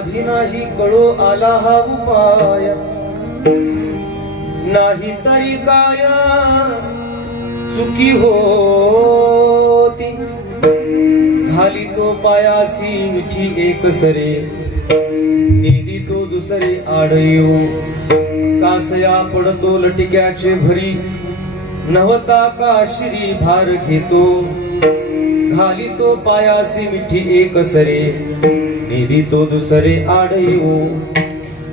माझी नाही कळो आला हा उपाय नाही तरी काय चुकी होती घाली तो पायासी मिठी एक सरे निधी तो दुसरे आड येऊ कासया पडतो लटिक्याचे भरी नवता का श्री भार घेतो घाली तो पायासी मिठी एक सरे निधी तो दुसरे आड येऊ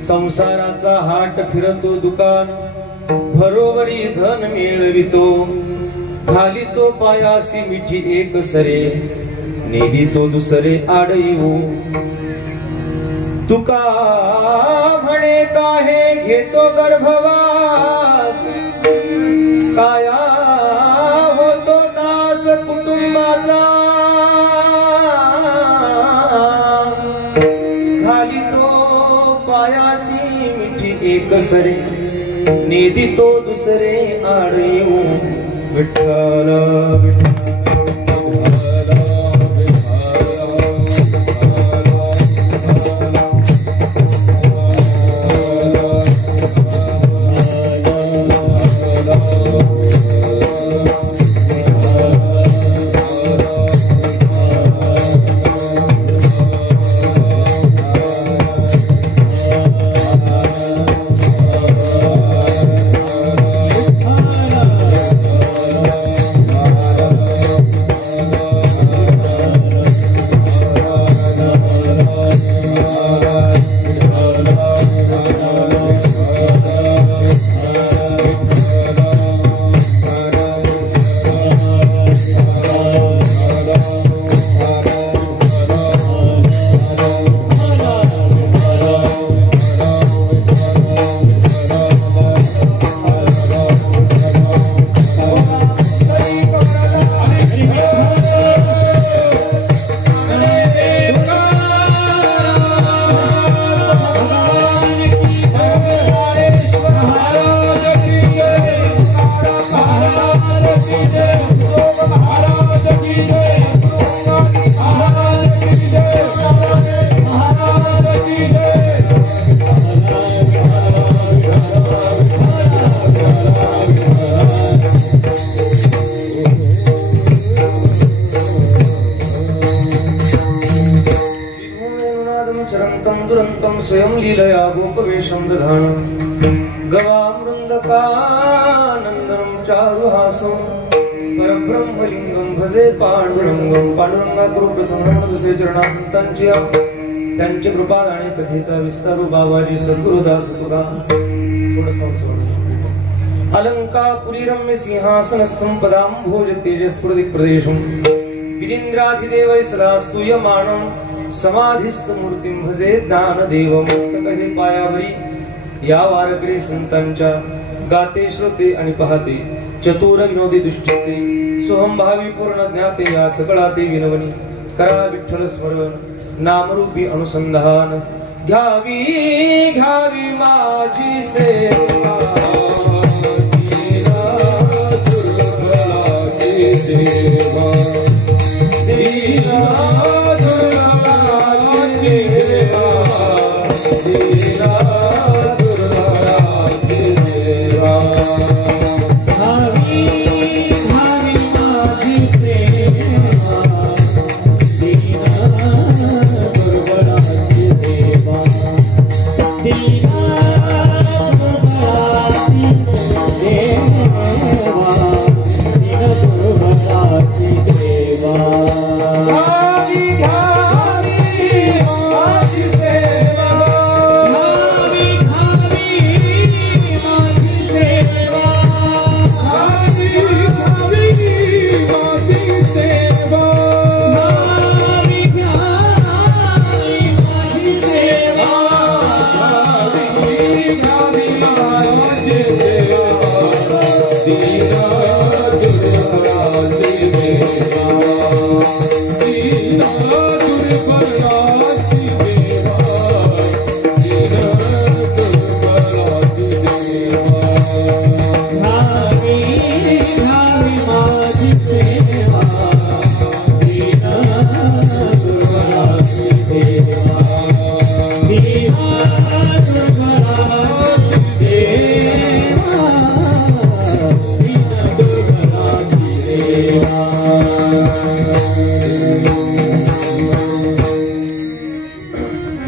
संसाराचा हाट फिरतो दुकान भरोवरी धन मिळवितो घाली तो पायासी मिठी एक सरे निधी तो दुसरे आड येऊ तुका म्हणे काहे घेतो गर्भवास काया होतो दास कुटुंबाचा घाली तो पायासी मिठी एक सरे निधी तो दुसरे आड येऊ विठ्ठल विठ्ठल स्वयं लीलया गोपवेशं दधानं गवामृन्दकानन्दनं चारुहासं परब्रह्मलिंगं भजे पांडुरंगं पांडुरंगाकरू प्रथम रमणदुसे चरणासंतांची त्यांची कृपादाने कथेचा विस्तारू बाबाजी सद्गुरुदास तुका थोडंसं अलंकापुरी रम्य सिंहासनस्थं पदांभोज तेजस्फुरदिक् प्रदेशं विदिन्द्राधिदेवै सदा स्तूयमानं समाधिस्थ मूर्तिं भजे ज्ञानदेव मस्तक हे पायावरी या वारकरी संतांच्या गाते श्रोते आणि पाहते चतुर विनोदी दुष्टिते सोहम भावी पूर्ण ज्ञाते या सगळा ते विनवनी करा विठ्ठल स्मरण नामरूपी अनुसंधान घ्यावी घ्यावी माझी सेवा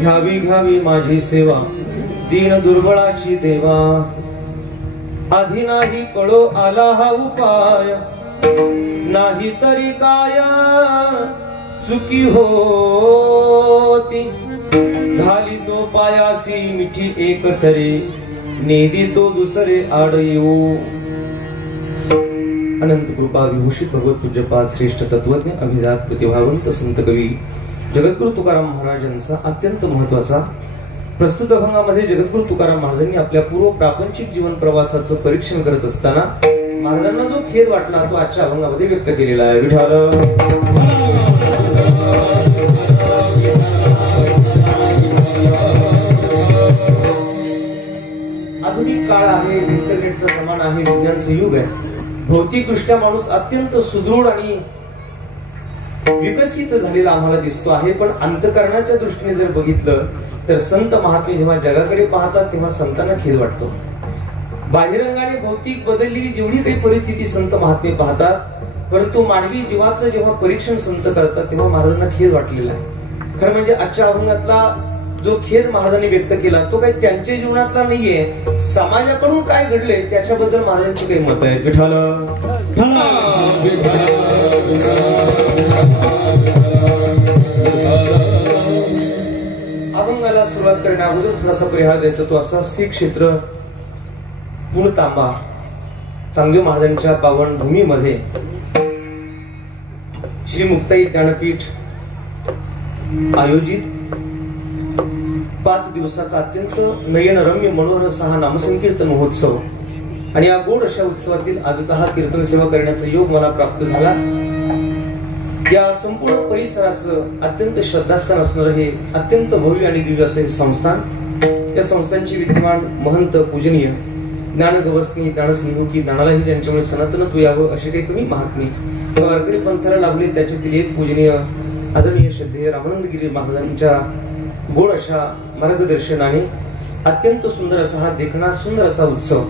घ्यावी घ्यावी माझी सेवा दीन दुर्बळाची देवा आधी नाही कळो आला हा उपाय नाही तरी काय चुकी होती घाली तो पायासी मिठी एक सरे नेदी तो दुसरे आड येऊ अनंत कृपा विभूषित भगवत पूज्यपाद श्रेष्ठ तत्वज्ञ अभिजात प्रतिभावंत संत कवी जगद्गुरु तुकाराम महाराजांचा अत्यंत महत्वाचा प्रस्तुत अभंगामध्ये जगद्गुरु तुकाराम महाराजांनी आपल्या पूर्व प्रापंचिक जीवन प्रवासाचं परीक्षण करत असताना महाराजांना जो खेद वाटला तो आजच्या अभंगामध्ये व्यक्त केलेला आहे. विठाल आधुनिक काळ आहे, इंटरनेटचा जमाना आहे, विज्ञानचं युग आहे. भौतिक दृष्ट्या माणूस अत्यंत सुदृढ आणि विकसित झालेला आम्हाला दिसतो आहे, पण अंतकरणाच्या दृष्टीने जर बघितलं तर संत महात्मे जेव्हा जगाकडे पाहतात तेव्हा संतांना खेद वाटतो. बाह्यरंगाने भौतिक बदललेली जेवढी काही परिस्थिती संत महात्मे पाहतात, परंतु मानवी जीवाचं जेव्हा परीक्षण संत करतात तेव्हा महाराजांना खेद वाटलेला आहे. खरं म्हणजे आजच्या अभंगातला जो खेद महाराजांनी व्यक्त केला तो काही त्यांच्या जीवनातला नाहीये, समाजाकडून काय घडले त्याच्याबद्दल महाराजांची काही मत आहेत. विठाल अभंगाला सुरुवात करण्या अगोदर थोडासा परिहार द्यायचा तो असा श्री क्षेत्र पुण तांबा चांगदेव महाराजांच्या पावन भूमीमध्ये श्री मुक्ताई ज्ञानपीठ आयोजित 5 दिवसाचा अत्यंत नयनरम्य मनोहर असा हा नामसंकीर्तन महोत्सव आणि या गोड अशा उत्सवातील आजचा हा कीर्तन सेवा करण्याचा योग मला प्राप्त झाला. या संपूर्ण परिसराचं अत्यंत श्रद्धास्थान असणारं हे अत्यंत भव्य आणि दिव्य असं हे संस्थान. या संस्थांचे विद्यमान महंत पूजनीय ज्ञान गवसनी ज्ञानसिंधुकी ज्ञानालाही ज्यांच्यामुळे सनातनत्व यावं असे काही कमी महात्मे वारकरी पंथाला लाभले त्याच्यातील एक पूजनीय आदरणीय श्रद्धेय रामानंदगिरी महाराजांच्या गोड अशा मार्गदर्शनाने अत्यंत सुंदर असा हा देखणा सुंदर असा उत्सव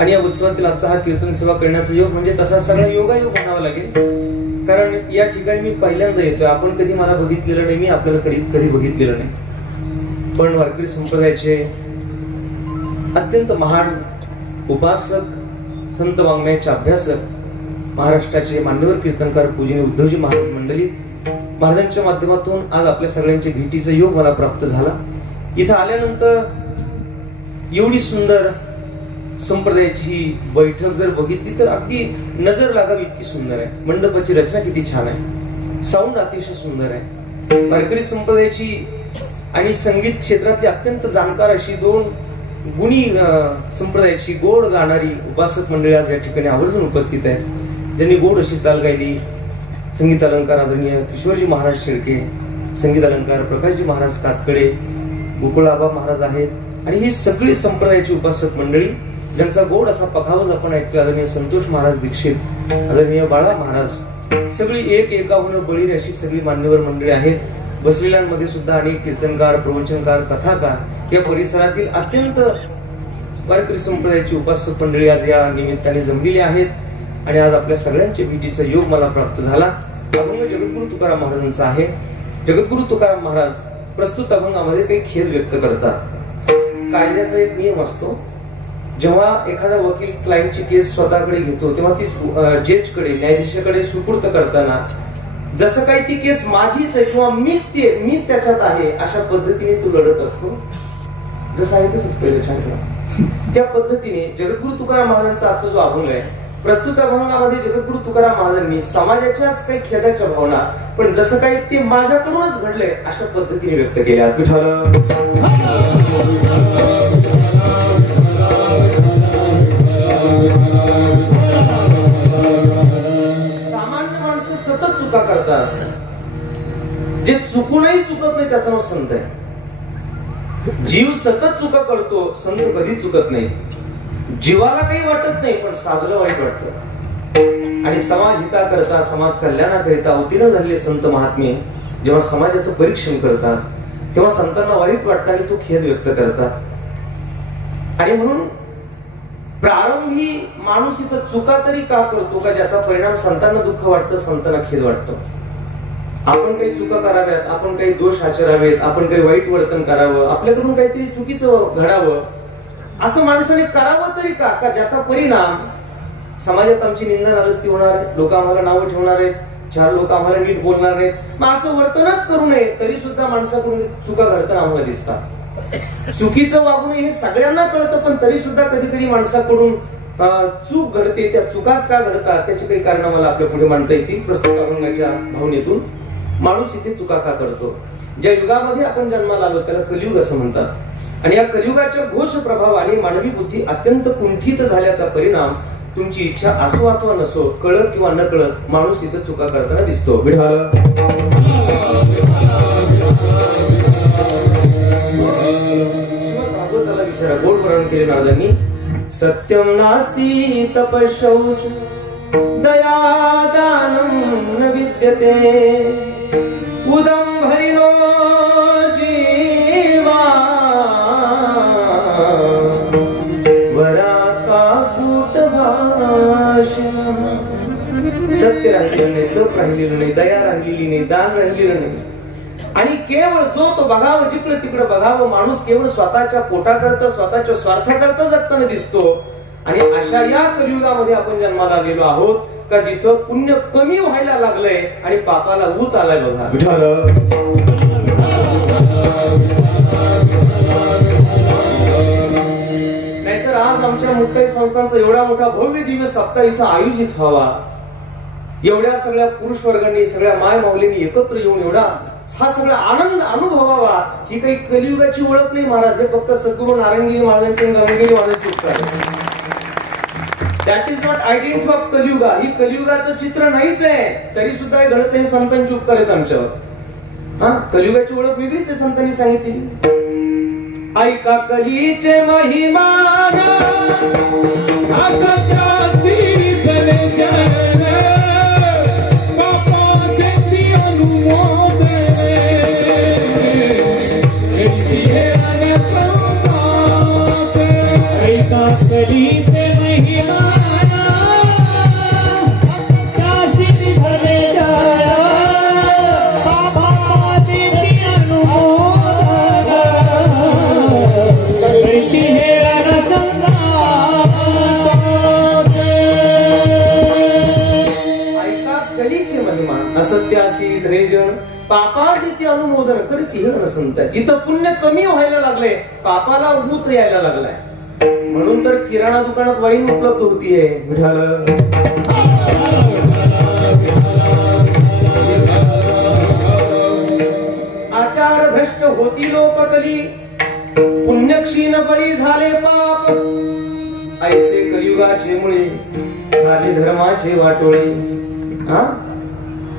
आणि या उत्सवातील आजचा हा कीर्तन सेवा करण्याचा योग म्हणजे तसा सगळा योगायोग म्हणावा लागेल. कारण या ठिकाणी मी पहिल्यांदा येतोय. आपण कधी मला बघितलेलं नाही, मी आपल्याला कधी बघितलेलं नाही, पण वारकरी संप्रदायाचे अत्यंत महान उपासक संत वाङ्मयाचे अभ्यासक महाराष्ट्राचे मान्यवर कीर्तनकार पूजनीय उद्धवजी महाराज मंडळी महाराजांच्या माध्यमातून आज आपल्या सगळ्यांच्या भेटीचा योग मला प्राप्त झाला. इथं आल्यानंतर एवढी सुंदर संप्रदायाची बैठक जर बघितली तर अगदी नजर लागावी इतकी सुंदर आहे. मंडपाची रचना किती छान आहे, साऊंड अतिशय सुंदर आहे. वारकरी संप्रदायाची आणि संगीत क्षेत्रातली अत्यंत जाणकार अशी 2 गुणी संप्रदायाची गोड गाणारी उपासक मंडळी आज या ठिकाणी आवर्जून उपस्थित आहे, ज्यांनी गोड अशी चाल गायली. संगीत अलंकार आदरणीय किशोरजी महाराज शेळके, संगीत अलंकार प्रकाशजी महाराज कातकडे, गोकुळाबा महाराज आहेत आणि ही सगळी संप्रदायाची उपासक मंडळी ज्यांचा गोड असा पखावज आपण ऐकतो. आदरणीय संतोष महाराज दीक्षित, आदरणीय बाळा महाराज, सगळी एक एकाहून बळीर अशी सगळी मान्यवर मंडळी आहेत. बसलेल्यांमध्ये सुद्धा अनेक कीर्तनकार, प्रवचनकार, कथाकार या परिसरातील अत्यंत वारकरी संप्रदायाची उपासक मंडळी आज या निमित्ताने जमलेली आहेत आणि आज आपल्या सगळ्यांच्या भेटीचा योग मला प्राप्त झाला. अभंग जगद्गुरु तुकाराम महाराजांचा आहे. जगद्गुरु तुकाराम महाराज प्रस्तुत अभंगामध्ये काही खेद व्यक्त करतात. कायद्याचा एक नियम असतो, जेव्हा एखादा वकील क्लायंटची केस स्वतःकडे घेतो तेव्हा ती जजकडे न्यायाधीशाकडे सुपूर्त करताना जसं काही ती केस माझीच आहे किंवा मीच त्याच्यात आहे अशा पद्धतीने तू लढत असतो. जसं आहे तसंच पहिलं छान त्या पद्धतीने जगद्गुरु तुकाराम महाराजांचा आजचा जो अभंग आहे, प्रस्तुत अभंगामध्ये जगद्गुरु तुकाराम महाराजांनी समाजाच्याच काही खेदाच्या भावना पण जसं काही ते माझ्याकडूनच घडले अशा पद्धतीने व्यक्त केल्या. विठ्ठल सामान्य माणसं सतत चुका करतात, जे चुकूनही चुकत नाही त्याचं नाव संत आहे. जीव सतत चुका करतो, संत कधी चुकत नाही. जीवाला काही वाटत नाही पण साधलं वाईट वाटतं. आणि समाज हिताकरता समाज कल्याणाकरिता अवतीर्ण झालेले संत महात्मे जेव्हा समाजाचं परीक्षण करतात तेव्हा संतांना वाईट वाटतं आणि तो खेद व्यक्त करतात. आणि म्हणून प्रारंभी माणूस इथं चुका तरी का करतो का ज्याचा परिणाम संतांना दुःख वाटतं, संतांना खेद वाटतं. आपण काही चुका कराव्यात, आपण काही दोष आचरावेत, आपण काही वाईट वर्तन करावं, आपल्याकडून काहीतरी चुकीचं घडावं, असं माणसाने करावं तरी का ज्याचा परिणाम समाजात आमची निंदा नाराजगी होणार, लोक आम्हाला नावं ठेवणार आहेत, चार लोक आम्हाला नीट बोलणार नाहीत. मग असं वर्तनच करू नये तरी सुद्धा माणसाकडून चुका घडताना आम्हाला दिसतात. चुकीचं वागू नये हे सगळ्यांना कळतं, पण तरी सुद्धा कधी कधी माणसाकडून चूक घडते. त्या चुकाच का घडतात त्याची काही कारण मला आपल्या पुढे मांडता येतील प्रस्तुत अभंगाच्या भावनेतून. माणूस इथे चुका का करतो? ज्या युगामध्ये आपण जन्माला आलो त्याला कलियुग असं म्हणतात, आणि या कलियुगाच्या घोष प्रभावाने मानवी बुद्धी अत्यंत कुंठित झाल्याचा परिणाम तुमची इच्छा असो अथवा नसो, कळत किंवा न कळत माणूस इथं चुका करताना दिसतो. विठाल भागवताला विचारा, गोड वर्णन केले नारदांनी. सत्यम नास्ति तपशौच दयादानं न विद्यते उदंभरिणो जीवा वराका सत्य राहिलेलं नाही, तप राहिलेलं नाही, दया राहिलेली नाही, दान राहिलेलं नाही, आणि केवळ जो तो बघावं, जिकडे तिकडे बघावं, माणूस केवळ स्वतःच्या पोटाकरता स्वतःच्या स्वार्थाकरता जगताना दिसतो. आणि अशा या कलियुगामध्ये आपण जन्माला आलेलो आहोत का जिथं पुण्य कमी व्हायला लागलंय आणि पापाला ऊत आलाय. बघा नाहीतर आज आमच्या मुक्ताई संस्थांचा एवढा मोठा भव्य दिवस सप्ताह इथं आयोजित व्हावा, एवढ्या सगळ्या पुरुष वर्गांनी, सगळ्या माय माऊलींनी एकत्र येऊन एवढा हा सगळा आनंद अनुभवावा, ही काही कलियुगाची ओळख नाही महाराज. हे फक्त सद्गुरू नारायणगिरी महाराजांची गंगगिरी महाराजांची उपकार. That is not identity of Kaliyuga. ही कलियुगाचं चित्र नाहीच आहे, तरी सुद्धा हे घडते. हे संतांची उपकार आहेत आमच्यावर. कलियुगाची ओळख वेगळीच आहे, संतांनी सांगितली. ऐका कलीचे महिमान असत्यासी रेजन पापादिती अनुमोदन करती हे संत. इथं पुण्य कमी व्हायला लागले, पापाला ऊत यायला लागलाय. म्हणून तर किराणा दुकानात वाईन उपलब्ध होतीये. विठाल आचार भ्रष्ट होती लोककली, पुण्यक्षीण बळी झाले पाप. ऐसे कलियुगाचे मुळे झाले धर्माचे वाटोळे.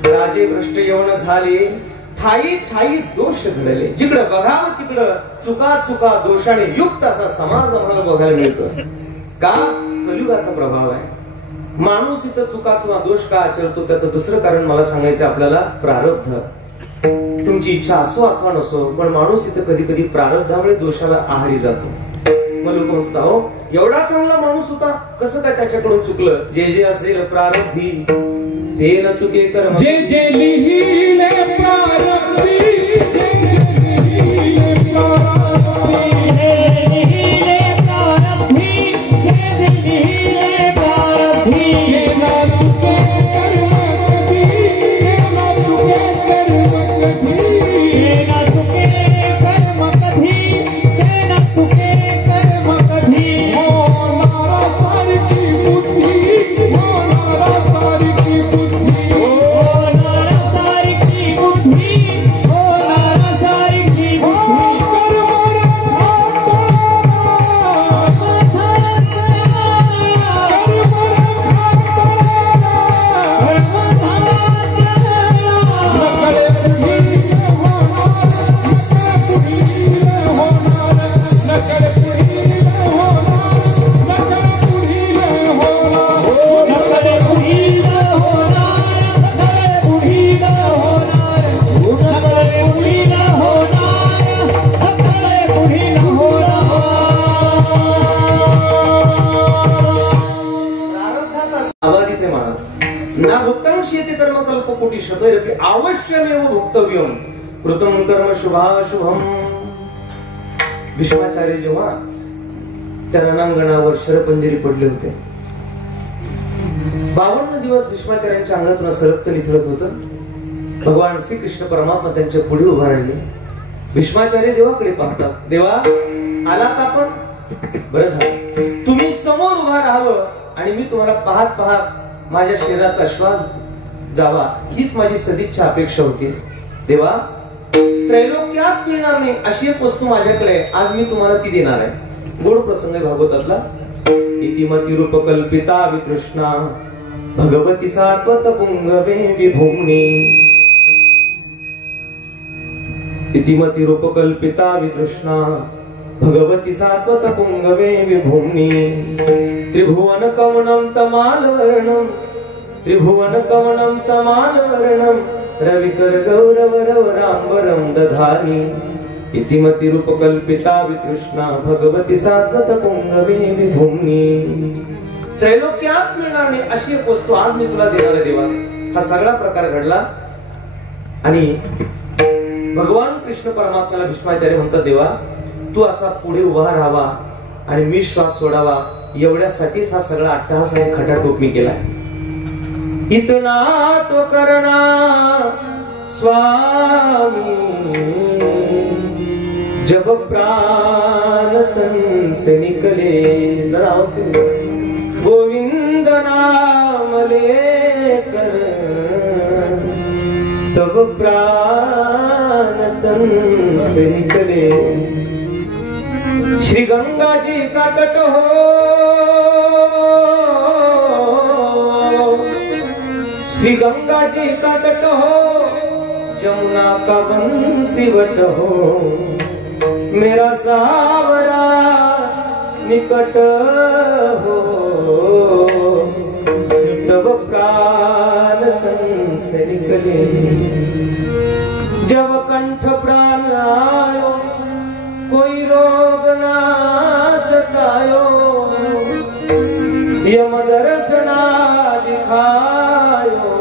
राजे भ्रष्ट येऊन झाले, ठाई ठाई दोष घडले. जिकडे बघावं तिकडं चुका चुका दोषाने युक्त असा समाज आम्हाला बघायला मिळतो. का? कलियुगाचा प्रभाव आहे. माणूस इथं चुका किंवा दोष का आचरतो त्याचं दुसरं कारण मला सांगायचं आपल्याला, प्रारब्ध. तुमची इच्छा असो अथवा नसो, पण माणूस इथं कधी कधी प्रारब्धामुळे दोषाला आहारी जातो. मग लोक म्हणतात, हो एवढा चांगला माणूस होता, कसं काय त्याच्याकडून चुकलं? जे जे असेल प्रारब्धी ते न चुके कर्म, जे जे लिहिले प्रारब्धी, जे जे लिहिले प्रारब्धी, जे लिहिले प्रारब्धी, जे लिहिले प्रारब्धी, हे न चुके कर्म कधी, हे न चुके कर्म कधी, हे न चुके कर्म कधी, हे न चुके कर्म कधी. होणारा सारखी बुद्धी, होणारा सारखी बुद्धी, होणारा सारखी बुद्धी, होणारा करोति शतैरपि अवश्यमेव भुक्तव्यम कृतं कर्म शुभाशुभम. भीष्माचार्य जेव्हा त्या रणांगणावर शरपंजरी पडले होते, 52 दिवस भीष्माचार्यांच्या अंगातून सरक्त निथळत होतं. भगवान श्रीकृष्ण परमात्मा त्यांच्या पुढे उभा राहिले. भीष्माचार्य देवाकडे पाहतात. देवा आलात आपण, बरं झालं तुम्ही समोर उभा राहावं आणि मी तुम्हाला पाहत पाहत माझ्या शरीरात श्वास जावा, हीच माझी सदिच्छा अपेक्षा होती. देवा त्रैलोक्यात मिळणार नाही अशी एक वस्तू माझ्याकडे आहे, आज मी तुम्हाला ती देणार आहे. गोड प्रसंग आहे भागवतातला. इतिमती रूप कल्पिता वितृष्णा भगवती सात्वत पुंगवे विभूमनी. इतिमती रूप कल्पिता वितृष्णा भगवती सात्वत पुंगवे विभूमनी. त्रिभुवन कवनं तमालवर्णं त्रिभुवन कवनं तमालवर्णं रविकर गौरवरवरांबरं दधानी. इतिमती रूप कल्पिता वितृष्णा भगवती सात्वत पुंगवे विभूमनी. त्रैलोक्यात मिळणार नाही अशी एक वस्तू आज मी तुला देणार आहे देवा. हा सगळा प्रकार घडला आणि भगवान कृष्ण परमात्म्याला भीष्माचार्य म्हणतात, देवा तू असा पुढे उभा राहावा आणि मी श्वास सोडावा एवढ्यासाठीच हा सगळा अट्टहास आणि खटाटोप मी केला. इतना तो करना स्वामी जब प्राण तन से निकले. जरा आवाज करो. गोविंद नाम लेकर तब प्राण तन से निकले. श्री गंगा जी का तट हो, श्री गंगा जी का तट हो, जमुना का बंसीवट हो, मेरा सावरा निकट हो, तब प्राण तन से निकले. जब कंठ प्राण आयो कोई रोग ना सतायो, यम दर्शना दिखायो,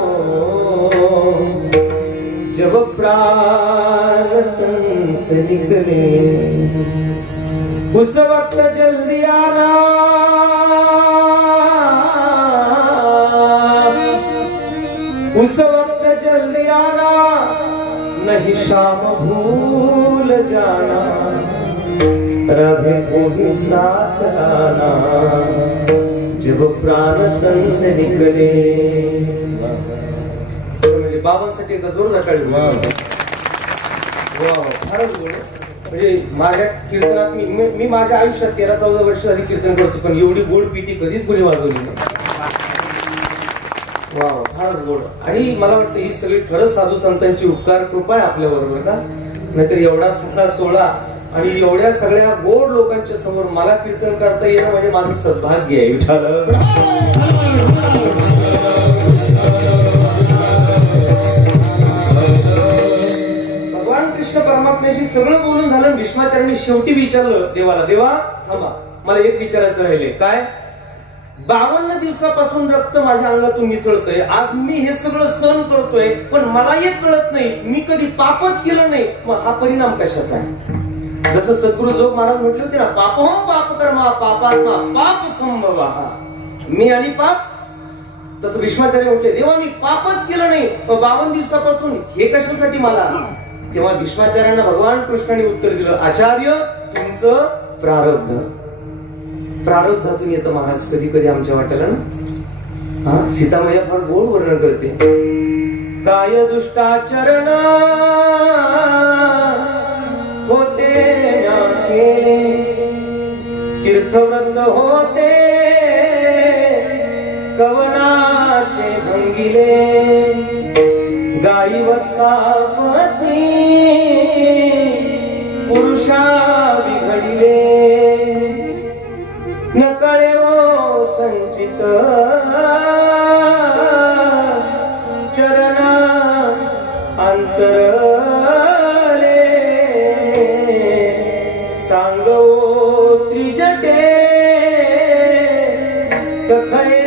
जब प्राण तन से निकले. उस वक्त जल्दी आना, उस वक्त जल्दी आना, नहीं शाम भूल जाना, राधे को ही साथ लाना, जब प्राण तन से निकले. म्हणजे बाबांसाठी एकदा जोरदार टाळी. फारच गोड. म्हणजे माझ्या कीर्तनात मी माझ्या आयुष्यात 13-14 वर्ष आधी कीर्तन करतो, पण एवढी गोड पिटी कधीच कोणी वाजवली नाही. वा फारच गोड. आणि मला वाटतं ही सगळी खरंच साधू संतांची उपकार कृपा आहे आपल्या बरोबर का. नाहीतर एवढा सगळा सोहळा आणि एवढ्या सगळ्या गोड लोकांच्या समोर मला कीर्तन करता येणं म्हणजे माझं सद्भाग्य आहे. विठाल भगवान कृष्ण परमात्म्याशी सगळं बोलून झालं. भीष्माचार्यांनी शेवटी विचारलं देवाला, देवा थांबा मला एक विचारायचं राहिले. काय? 52 दिवसापासून रक्त माझ्या अंगातून निथळतंय, आज मी हे सगळं सहन करतोय, पण मला एक कळत नाही मी कधी पापच केलं नाही, मग हा परिणाम कशाचा आहे? जसं सद्गुरु जोग महाराज म्हटले होते ना, पाप हो पाप कर्मा पापात्मा पाप संभवा, मी आणि पाप. तसं भीष्माचार्य म्हटले, देवा मी पापच केलं नाही, मग 52 दिवसापासून हे कशासाठी मला? तेव्हा भीष्माचार्यांना भगवान कृष्णाने उत्तर दिलं, आचार्य तुमचं प्रारब्ध. प्रारब्धातून येतं महाराज कधी कधी आमच्या वाट्याला ना. हा सीतामैया फार गोड वर्णन करते. काय दुष्टाचरण होते केले, तीर्थव्रत होते कवनाचे भंगिले, गाई वत्सापती पुरुषा बिघडिले, नकळे ओ संचित चरण अंतरले, सांगो त्रिजटे सखये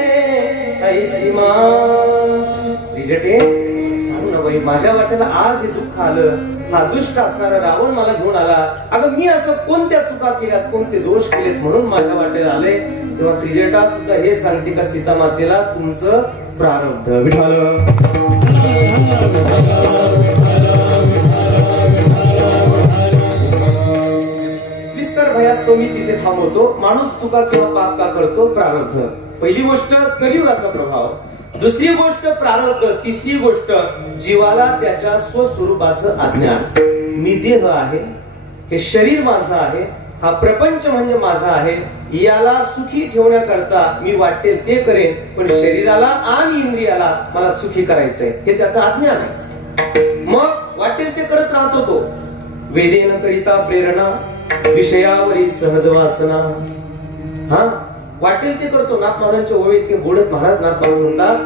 ऐसी मा. त्रिजटे सांग माझ्या वाट्याला आज हे दुःख आलं, हा दुष्ट असणारा रावण मला घेऊन आला, अगं मी असं कोणत्या चुका केल्यात, कोणते दोष केलेत म्हणून माझ्या वाट्याला आले. तेव्हा त्रिजटा सुद्धा हे सांगते का सीता मातेला तुमचं प्रारब्ध. विठाल विस्तार भयास्तव मी तिथे थांबवतो. माणूस चुका किंवा पाप का करतो? प्रारब्ध. पहिली गोष्ट कलियुगाचा प्रभाव, दुसरी गोष्ट प्रारब्ध, तिसरी गोष्ट जीवाला त्याच्या स्वस्वरूपाचं अज्ञान. मी देह आहे, हे शरीर माझं आहे, हा प्रपंच म्हणजे माझा आहे, याला सुखी ठेवण्याकरता मी वाटेल ते करेन, पण शरीराला आणि इंद्रियाला मला सुखी करायचंय हे त्याचं अज्ञान आहे. मग वाटेल ते करत राहतो तो. वेदेन करिता प्रेरणा, विषयावरी सहज वासना. हा वाटेल ते करतो. नाथ महाराजांच्या ओळीत ते बोलत महाराज नाथ महाराज म्हणतात,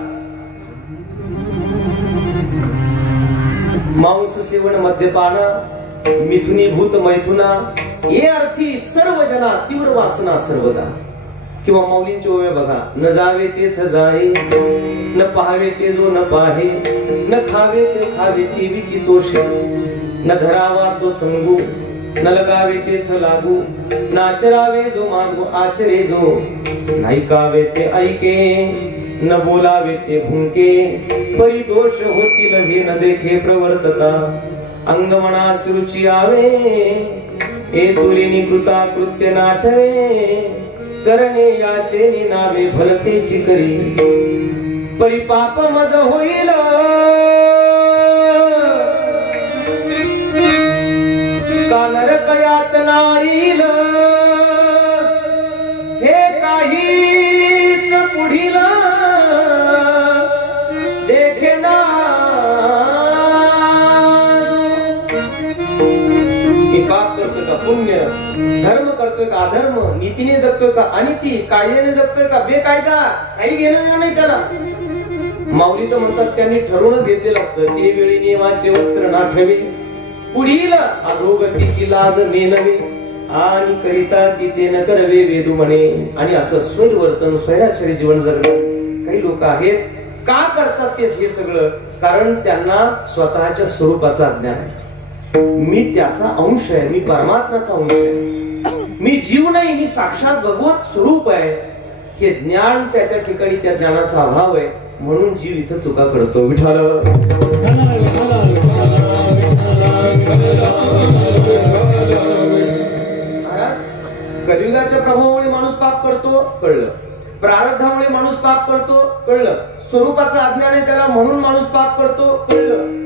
मांस सेवन मद्यपाना, मिथुनीभूत मैथुना, ये अर्थी सर्व जना तीव्र वासना सर्वदा. किंवा माऊलींची ओव्या बघा, न जावे तेथ जाये, न पाहावे ते जो न पाहे, न खावे ते खावे ती विचितोषे, न धरावा तो संगू, न लगावे तेथ लागू, नाचरावे जो मागू आचरे जो, नाईकावे ते ऐके, न बोलावे ते भुंके, परिदोष होतील हे न देखे प्रवर्तता, अंगमनास रुची आवे, ए तुलिनी कृता कृत्य नाठवे, करणे याचे निनावे भलतेची करी, परिपाप मज होईल, का नरक यातना येईल, हे काहीच पुढील देखेना. पाप करतोय का पुण्य, धर्म करतोय का अधर्म, नीतीने जगतोय का अनिती, कायद्याने जगतोय का बेकायदा, काही घेणं नाही त्याला. माऊली तर म्हणतात त्यांनी ठरवूनच घेतलेलं असतं, ते वेळी नियमाचे वस्त्र नाठवे, पुढील अधोगतीची लाज नेनवे, आणि करिता तिथे न करवे वेदू म्हणे. आणि असं स्वैरवर्तन स्वैराचारी जीवन जगणं काही लोक आहेत. का करतात ते हे सगळं? कारण त्यांना स्वतःच्या स्वरूपाचा अज्ञान आहे. मी त्याचा अंश आहे, मी परमात्म्याचा अंश आहे, मी जीव नाही, मी साक्षात भगवत स्वरूप आहे, हे ज्ञान त्याच्या ठिकाणी त्या ज्ञानाचा अभाव आहे, म्हणून जीव इथं चुका करतो. विठाल कलियुगाच्या प्रभावामुळे माणूस पाप करतो कळलं, प्रारब्धामुळे माणूस पाप करतो कळलं, स्वरूपाचं अज्ञान आहे त्याला म्हणून माणूस पाप करतो कळलं.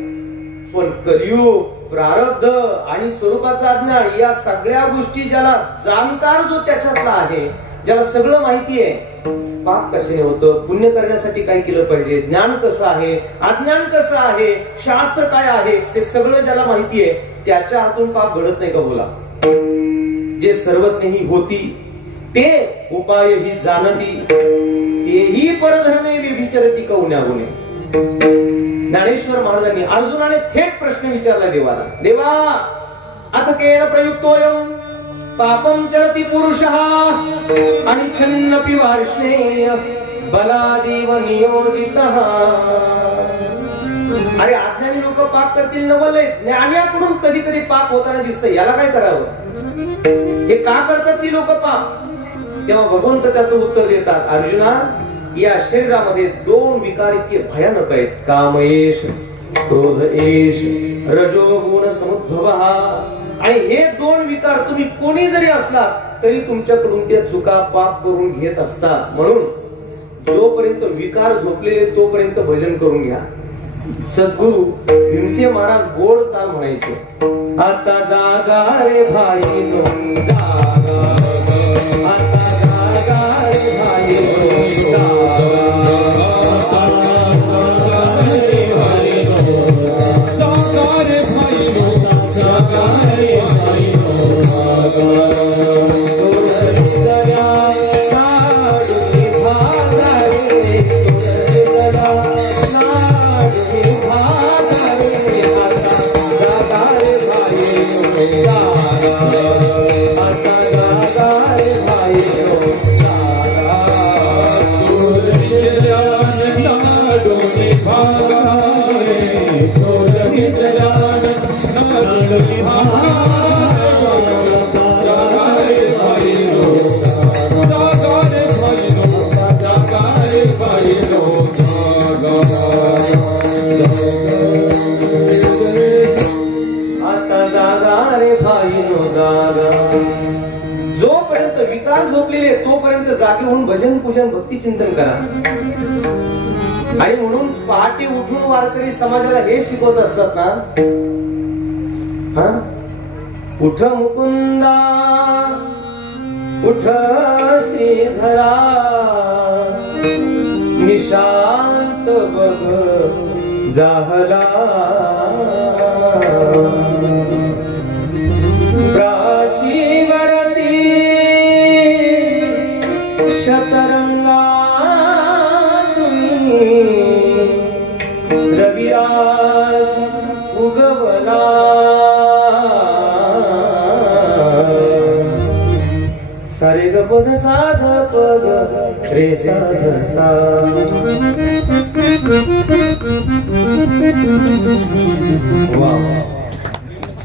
पण कलियुग, प्रारब्ध आणि स्वरूपाचा अज्ञान या सगळ्या गोष्टी ज्याला जाणकार जो त्याच्यातला आहे, ज्याला सगळं माहिती आहे, पाप कसे होतं, पुण्य करण्यासाठी काय केलं पाहिजे, ज्ञान कसं आहे, अज्ञान कसं आहे, शास्त्र काय आहे, ते सगळं ज्याला माहिती आहे, त्याच्या हातून पाप घडत नाही का? बोला. जे सर्वज्ञही होती ते उपाय ही जाणती, तेही परधर्मे विभिचरती कौन्या गुणे. ज्ञानेश्वर महाराजांनी अर्जुनाने थेट प्रश्न विचारला देवाला, देवा अथ केन प्रयुक्तोयम पापम चरति पुरुषः अनिच्छन्नपि वार्ष्णेय बलादेव नियोजितः. अरे अज्ञानी लोक पाप करतील न बोले, ज्ञानाकडून कधी कधी पाप होताना दिसतं, याला काय करावं? हे का करतात ती लोक पाप? तेव्हा भगवंत त्याचं उत्तर देतात, अर्जुना या शरीरामध्ये दोन विकार इतके भयानक आहेत, कामयेश क्रोध एश रजोगुण समुद्भव. आणि हे दोन विकार तुम्ही कोणी जरी असलात तरी तुमच्याकडून त्या चुका पाप करून घेत असतात. म्हणून जोपर्यंत विकार झोपलेले तोपर्यंत भजन करून घ्या. सद्गुरु भीमसिंह महाराज गोड चाल म्हणायचे, आता जागा रे भाई जागा, आता जागा रे भाई भागा रे जागा. जोपर्यंत विकार झोपलेले तोपर्यंत जागे होऊन भजन पूजन भक्ती चिंतन करा. आणि म्हणून पहाटे उठून वारकरी समाजाला हे शिकवत असतात ना, उठ मुकुंदा उठ श्रीधरा, निशांत बघ जाहला, प्राचीवरती शतरंगा रविराज उगवला. सारे ग पद साध पद रे साध सा.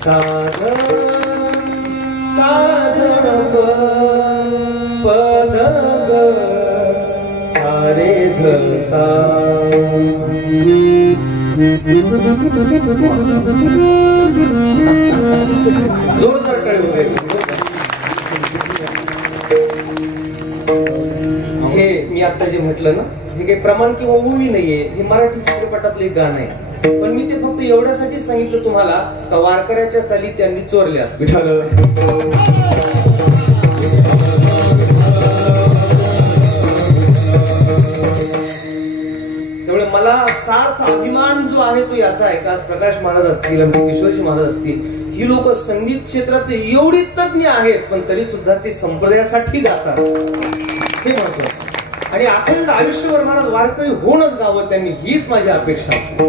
साध साध पद सारे ग सा. जोरदार टाळी वगैरे. हे मी आता जे म्हटलं ना, हे काही प्रमाण किंवा मूवी नाहीये, हे मराठी चित्रपटातलं एक गाणं आहे. पण मी ते फक्त एवढ्यासाठी सांगितलं तुम्हाला का वारकऱ्याच्या चाली त्यांनी चोरल्या. विठाल त्यामुळे मला सार्थ अभिमान जो आहे तो याचा आहे का प्रकाश महाराज असतील, किशोरजी महाराज असतील, ही लोक संगीत क्षेत्रात एवढी तज्ञ आहेत, पण तरी सुद्धा ते संप्रदायासाठी गातात. हे महत्वाचं. आणि अखंड आयुष्यभर महाराज वारकरी होऊनच गावं त्यांनी, हीच माझी अपेक्षा असते.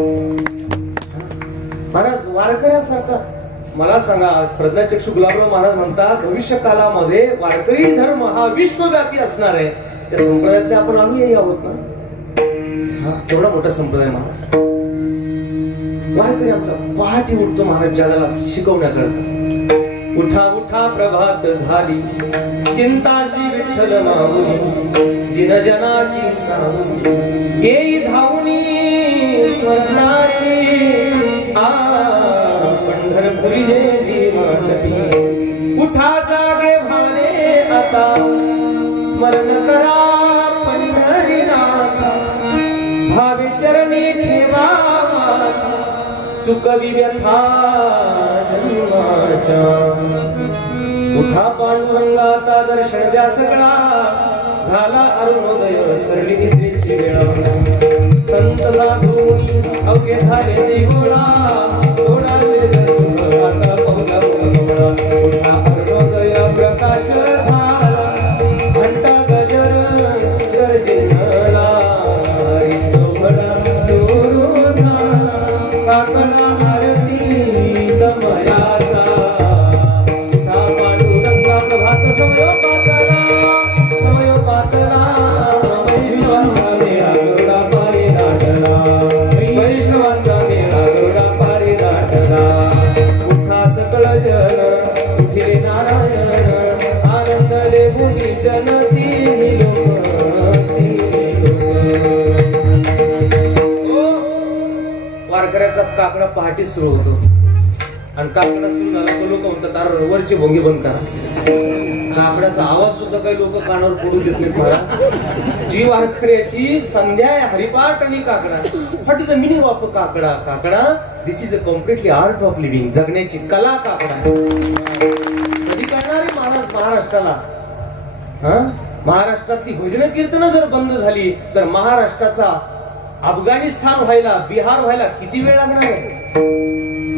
महाराज वारकऱ्यासारखा मला सांगा, प्रज्ञाचक्षु गुलाबराव महाराज म्हणतात भविष्य कालामध्ये वारकरी धर्म हा विश्वव्यापी असणार आहे. त्या संप्रदायातले आपण अनुयायी आहोत ना. तेवढा मोठा संप्रदाय महाराज. वारकरी आमचा पहाटे उठतो महाराज जगाला शिकवण्याकरता. उठा उठा प्रभात झाली, चिंताशी विठ्ठल नामुनी, दिनजनाची सावली, येई धावनी स्वर्णाची, पंढरपुरी हे दिवाटली. उठा जागे भाले आता, स्मरण करा पंढरीनाथा, भावे चरणी ठेवा चुकवी व्यथा जन्माच्या. उठा पांडुरंगाचा दर्शन द्या सगळा, झाला अरुणोदय सरली निद्रेची वेळा. संत साधूनी अवघे झाले ते गोळा, थोडाशे सुख आता पवला उगवला. उठा अरुणोदय प्रकाश झाला, घंटा गजर गरजे झाला, चौघडा सुरू झाला, काकडा आरती समयाचा. उठा पांडुरंगा प्रभात समय पातला, समय पातला, वैष्णवांचा मेळा गरुडा पारी दाटला, वैष्णवांचा मेळा गरुडा पारी दाटला. उठा सकळ जन उठिले नारायण, आनंदले भुवी जनती वारकऱ्याचा काकडा पहाटे सुरू होतो. आणि काकडा सुरू झाला की लोक म्हणतात वरचे भोंगे बंद करा. काकडाचा आवाज सुद्धा काही लोक कानावर पडू देत नाहीत महाराज. जी वारकऱ्याची संध्या आहे हरिपाठ आणि काकडा. What is the meaning of kakada? Kakada this is a completely art of living. जगण्याची कला काकडा. कधी कळणार आहे महाराज महाराष्ट्राला? महाराष्ट्रातली भजन कीर्तन जर बंद झाली तर महाराष्ट्राचा अफगाणिस्तान व्हायला, बिहार व्हायला किती वेळ लागणार आहे?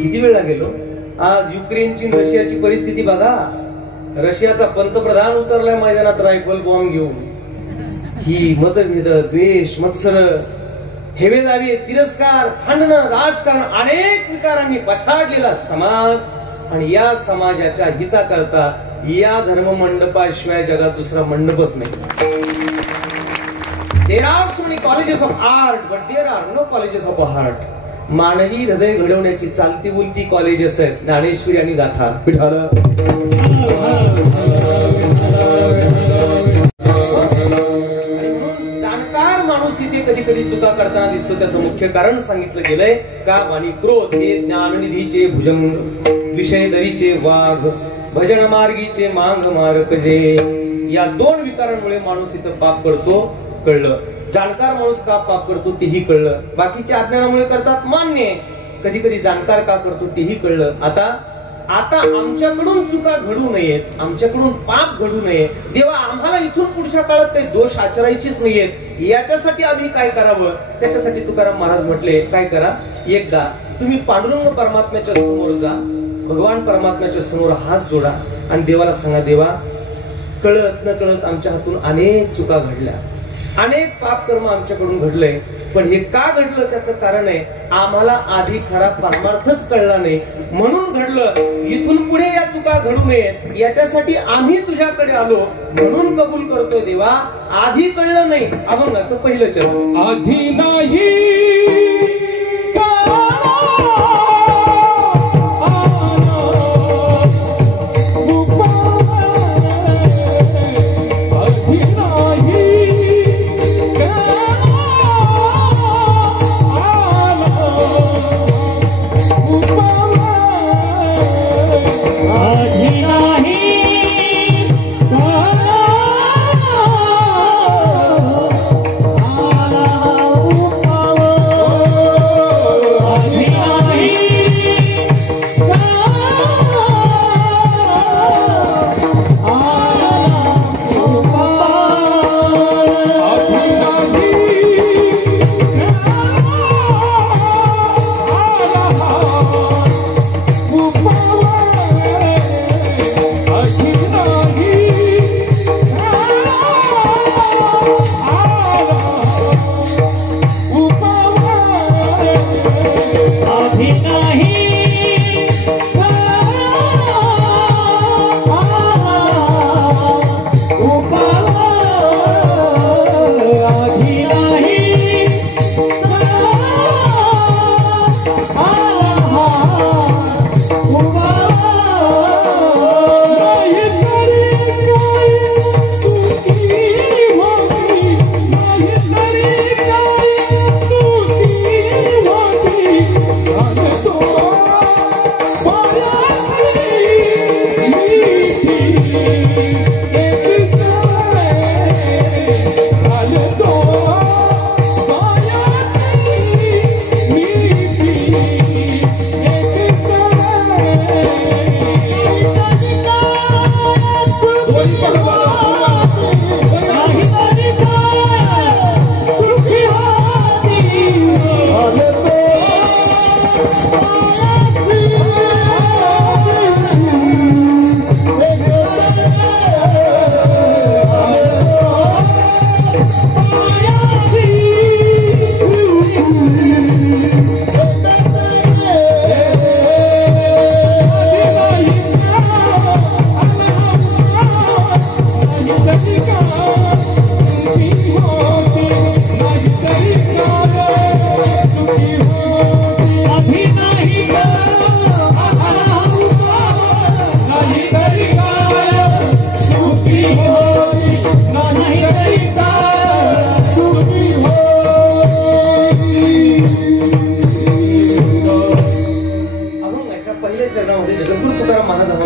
किती वेळ लागेल? आज युक्रेनची रशियाची परिस्थिती बघा. रशियाचा पंतप्रधान उतरलाय मैदानात रायफल बॉम्ब घेऊन. ही मतभेद, द्वेष, मत्सर, हेवेदावे, तिरस्कार, भांडणं, राजकारण अनेक विकारांनी पछाडलेला समाज. आणि या समाजाच्या हिताकरता या धर्म मंडपाशिवाय जगात दुसरा मंडपच नाही. There are so many colleges of art, but there are no colleges of heart. मानवी हृदय घडवण्याची चालती बोलती कॉलेजेस आहेत. ज्ञानेश्वरी आणि गाथा. विठाल जाणकार माणूस इथे कधी कधी चुका करताना दिसतो. त्याचं मुख्य कारण सांगितलं गेलंय. काम आणि क्रोध हे ज्ञाननिधीचे भुजंग, विषय दरीचे वाघ, भजन मार्गीचे मांग मारक जे. या दोन विकारांमुळे माणूस इथं पाप करतो कळलं. जाणकार माणूस का पाप करतो तेही कळलं. बाकीच्या अज्ञानामुळे करतात मान्य. कधी कधी जाणकार का करतो तेही कळलं. आता आमच्याकडून चुका घडू नयेत, आमच्याकडून पाप घडू नये. देवा आम्हाला इथून पुढच्या काळात काही दोष आचरायचेच नाहीयेत. याच्यासाठी आम्ही काय करावं? त्याच्यासाठी तुकाराम महाराज म्हटले काय करा, एकदा तुम्ही पांडुरंग परमात्म्याच्या समोर जा, भगवान परमात्म्याच्या समोर हात जोडा आणि देवाला सांगा, देवा कळत न कळत आमच्या हातून अनेक चुका घडल्या, अनेक पाप कर्म आमच्याकडून घडलंय. पण हे का घडलं त्याचं कारण आहे, आम्हाला आधी खरा परमार्थच कळला नाही म्हणून घडलं. इथून पुढे या चुका घडू नयेत याच्यासाठी आम्ही तुझ्याकडे आलो म्हणून कबूल करतोय देवा. आधी कळलं नाही, अभंगाचं पहिलं चरण. आधी नाही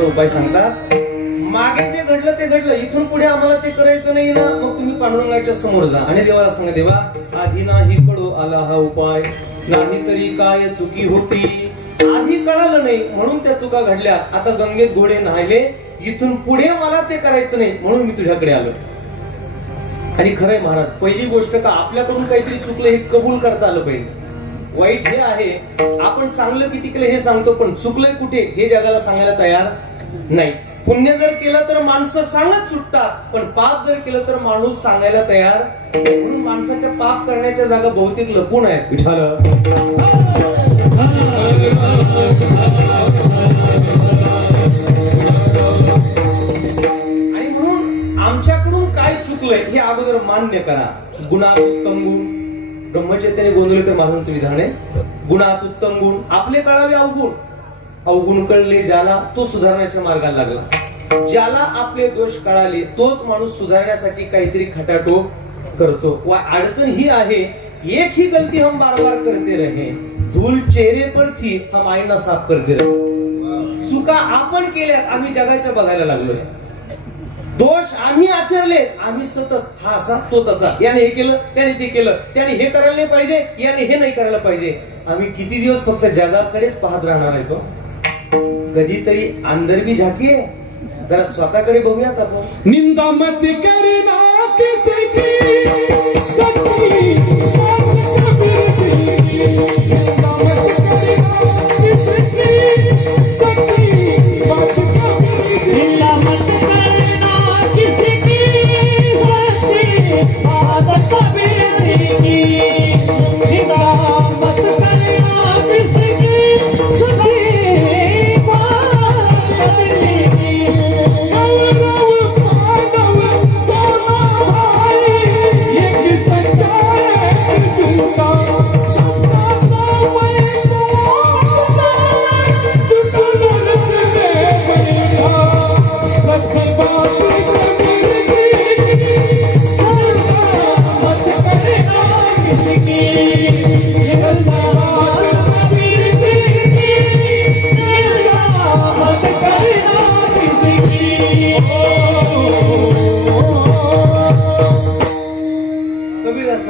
उपाय सांगतात. मागे जे घडलं ते घडलं, इथून पुढे आम्हाला ते करायचं नाही ना, मग तुम्ही पांडुरंगाच्या समोर जा आणि देवाला सांगा, देवा आधी नाही कळू आला हा उपाय, नाही तरी काय चुकी होती. आधी कळालं नाही म्हणून त्या चुका घडल्या. आता गंगेत घोडे न्हायले, इथून पुढे मला ते करायचं नाही म्हणून मी तुझ्याकडे आलो. आणि खरंय महाराज, पहिली गोष्ट का आपल्याकडून काहीतरी चुकलं हे कबूल करता आलं पाहिजे. वाईट हे आहे, आपण चांगलं किती केलं हे सांगतो, पण चुकलंय कुठे हे जगाला सांगायला तयार नाही. पुण्य जर केलं तर माणसं सांगत सुटतात, पण पाप जर केलं तर माणूस सांगायला तयार. म्हणून माणसाच्या पाप करण्याच्या जागा बहुतेक लपून आहेत. विठाल आणि म्हणून आमच्याकडून काय चुकलंय हे अगोदर मान्य करा. गुणात उत्तम गुण, ब्रह्मचैतन्य गोंधळकर महाराजांचं विधान आहे. गुणात उत्तम गुण आपले कळावे अवगुण, अवगुण कळले ज्याला तो सुधारण्याच्या मार्गाला लागला. ज्याला आपले दोष कळाले तोच माणूस सुधारण्यासाठी काहीतरी खटाटोप करतो. अडचण ही आहे, एक ही गलती हम बार बार करते रहे, धूल चेहरे पर थी हम आईना साफ करते रहे. चुका आपण केल्या, आम्ही जगाच्या बघायला लागलोय. दोष आम्ही आचरले, आम्ही सतत हा असा तो तसा, याने हे केलं त्याने ते केलं, त्याने हे करायला नाही पाहिजे, याने हे नाही करायला पाहिजे. आम्ही किती दिवस फक्त जगाकडेच पाहत राहणार आहे. तो कधीतरी अंदर भी झाकीये, जरा स्वतःकडे बघूयात आपण. निंदा मत करना किसी की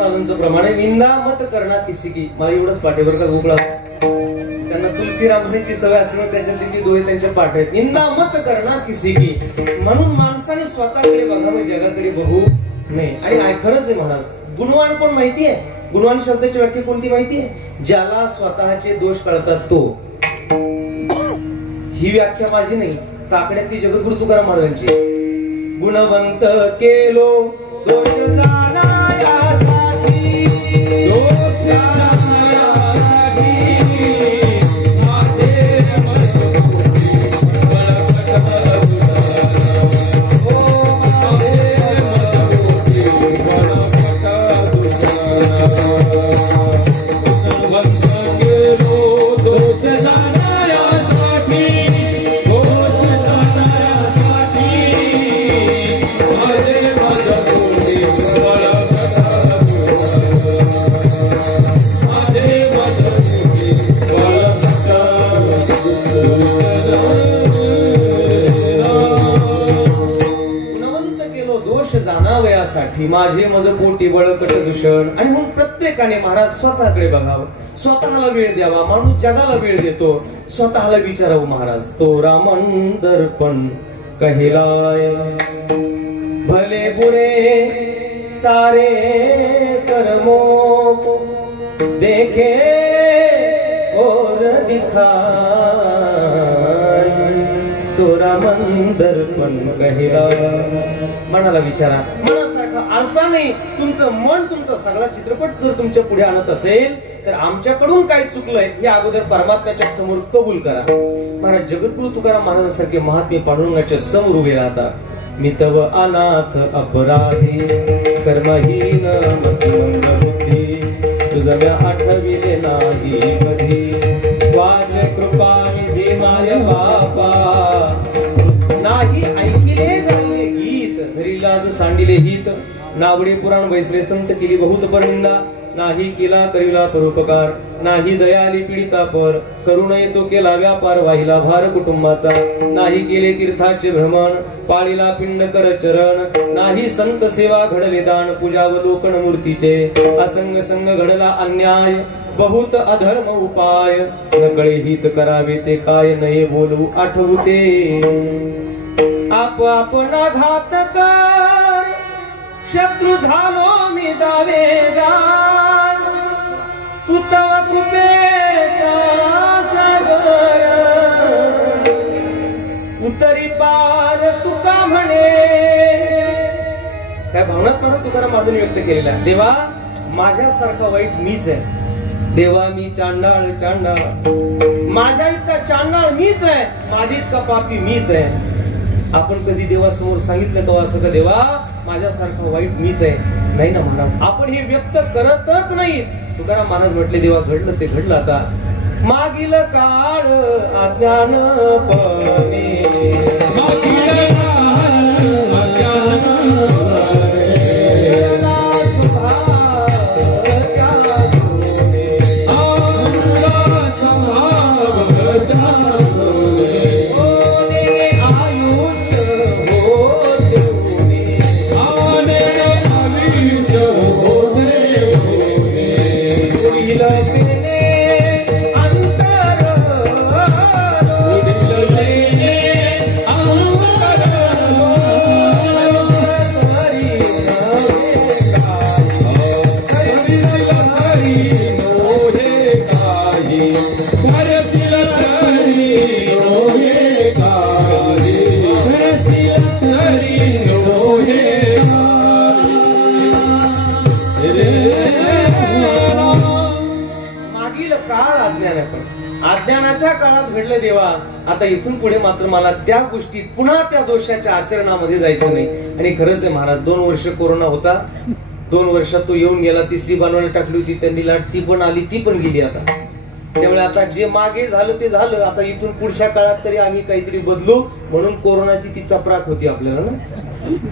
सच्ची प्रमाणे निंदा मत करना किसी की. मला एवढंच पाठीवर का गोकळा, त्यांना तुलसी रामाची सवय असल्यामुळे त्याच्यातले दोहे त्यांच्या पाठ आहेत. निंदा मत करना किसी की, म्हणून माणसाने स्वतःकडे बघावं, जगाकडे बघू नये. आणि खरंच आहे महाराज, गुणवान कोण माहिती आहे? गुणवान शब्दाची व्याख्या कोणती माहिती आहे? ज्याला स्वतःचे दोष कळतात तो. ही व्याख्या माझी नाही, काकड्यातली जगद्गुरु तुकाराम महाराजांची. गुणवंत केलो दोष जाणायासाठी, दोष जाणायासाठी माझे जाणावयासाठी माझे मज पोटी बळकट दूषण. आणि म्हणून प्रत्येकाने महाराज स्वतःकडे बघावं, स्वतःला वेळ द्यावा. माणूस जगाला वेळ देतो, स्वतःला विचारावं. महाराज तो रामन दर्पण कहिलाय, भले बुरे सारे कर्मो देखे और दिखाय, तोरा मन दर्पण कहिलाय. मनाला विचारा, मनासारखा आळसा नाही. तुमचं मन तुमचा सगळा चित्रपट जर तुमच्या पुढे आणत असेल तर आमच्याकडून काय चुकलंय हे अगोदर परमात्म्याच्या समोर कबूल करा. महाराज जगद्गुरु तुकाराम महाराजांसारखे महात्मे पांडुरंगाच्या समोर उभे राहतात. मी तव अनाथ अपराधी कर्महीन मतिमंद बुद्धी, तुझ्या आठविले नाही कधी, वाज कृपा निधी माय बापा, नाही ऐकिले झाले गीत, धरिलाज सांडिले हित, नावडे पुराण वैसरे संत केली बहुत परनिंदा, नाही केला करिला परोपकार, नाही दयाली पीडिता पर, करुण येतो केला व्यापार, वाहिला भार कुटुंबाचा, नाही केले तीर्थाचे भ्रमण, पाळीला पिंड कर चरण, नाही संत सेवा घडले दान, पूजावलोकन मूर्तीचे, असंग संग घडला अन्याय, बहुत अधर्म उपाय, नकळे हित करावे ते काय, नये बोलू आठवते, आप आपला घात कर, शत्रु झालो मी दावेदार, तू तव कृपेचा सागर, उतरी पार तुका म्हणे. त्या भावनात मला तुकाराम महाराजांनी व्यक्त केलेला आहे. देवा माझ्यासारखा वाईट मीच आहे. देवा मी चांडाळ चांडाळ, माझ्या इतका चांडाळ मीच आहे, माझी इतका पापी मीच आहे. आपण कधी देवासमोर सांगितलं का असं का देवा माझ्यासारखा वाईट मीच आहे? नाही ना महाराज, आपण हे व्यक्त करतच नाही. तुकाराम महाराज म्हटले देवा घडलं ते घडलं, आता मागील काळ अज्ञानपणे, अज्ञान आहे. पण अज्ञानाच्या काळात घडलं देवा, आता इथून पुढे मात्र मला त्या गोष्टीत पुन्हा त्या दोषाच्या आचरणामध्ये जायचं नाही. आणि खरंच आहे महाराज, 2 वर्ष कोरोना होता, 2 वर्षात तो येऊन गेला. 3री बांधवाला टाकली होती त्यांनी लाट, ती पण आली, ती पण गेली. आता त्यामुळे आता जे मागे झालं ते झालं. आता इथून पुढच्या काळात तरी आम्ही काहीतरी बदलू, म्हणून कोरोनाची ती चपराक होती आपल्याला ना.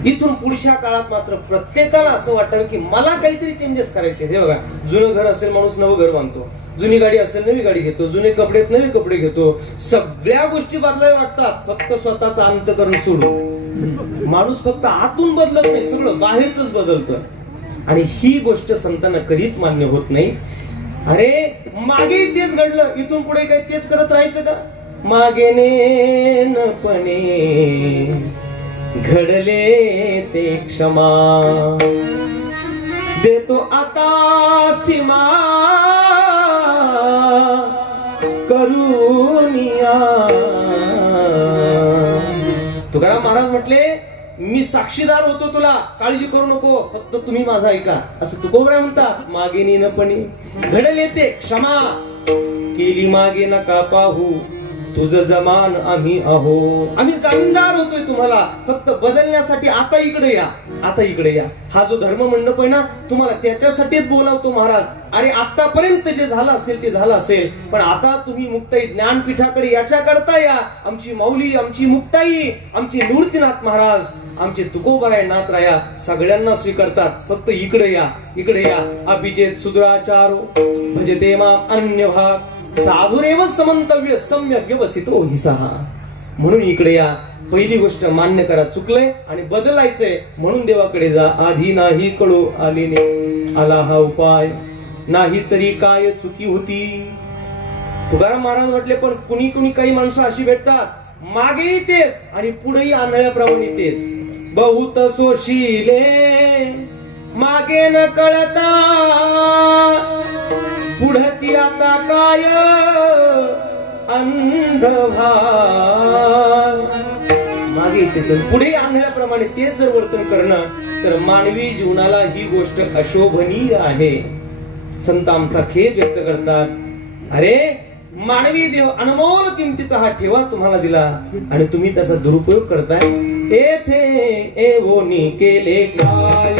इथून पुढच्या काळात मात्र प्रत्येकाला असं वाटतं की मला काहीतरी चेंजेस करायचे. हे बघा, जुनं घर असेल माणूस नवं घर बांधतो, जुनी गाडी असेल नवी गाडी घेतो, जुने कपडे नवे कपडे घेतो, सगळ्या गोष्टी बदलायला वाटतात, फक्त स्वतःचा अंतकरण सोडून. माणूस फक्त आतून बदलत नाही, सगळं बाहेरच बदलतं. आणि ही गोष्ट संतांना कधीच मान्य होत नाही. अरे मागे तेच घडलं, इथून पुढे काय तेच करत राहायचं का? मागे नेनपणे घडले ते क्षमा, देतो आता सीमा करूनिया. तुकाराम महाराज म्हटले, मी साक्षीदार होतो, तुला काळजी करू नको, फक्त तुम्ही माझा ऐका, असं तुकोबराय म्हणतात. मागे नेनपणे घडले ते क्षमा, केली मागे नका पाहू, तुझं जमान आम्ही आहो. आम्ही जामीनदार होतोय तुम्हाला, फक्त बदलण्यासाठी आता इकडे या, आता इकडे या. हा जो धर्म मंडप आहे ना, तुम्हाला त्याच्यासाठीच बोलावतो महाराज. अरे आतापर्यंत जे झालं असेल ते झालं असेल, पण आता तुम्ही मुक्ताई ज्ञानपीठाकडे याच्या करता या. आमची माऊली, आमची मुक्ताई, आमची मूर्तीनाथ महाराज, आमचे तुकोबराय नाथ राया सगळ्यांना स्वीकारतात. फक्त इकडे या, इकडे या. अपिचेत सुदराचारो भजते माम अन्य भाग, साधुरेव समंतव्य सम्यक व्यवसितो हिसाहा. म्हणून इकडे या. पहिली गोष्ट मान्य करा, चुकलंय आणि बदलायचंय, म्हणून देवाकडे जा. आधी नाही कळू आली नाही, आला हा उपाय, नाही तरी काय चुकी होती. तुकाराम महाराज म्हटले, पण कुणी कुणी काही माणसं अशी भेटतात, मागेही तेच आणि पुढेही आंधळ्याप्रमाणे तेच. बहुत सोशिले मागे न कळता, पुढती आता काय अंधभान. मागे तेच पुढे आंधळ्याप्रमाणे तेच जर वर्तन करणं, तर मानवी जीवनाला ही गोष्ट अशोभनीय आहे. संत आमचा खेद व्यक्त करतात. अरे मानवी देव अनमोल किमतीचा हा ठेवा तुम्हाला दिला आणि तुम्ही त्याचा दुरुपयोग करताय. येथे एवोनी केले काय,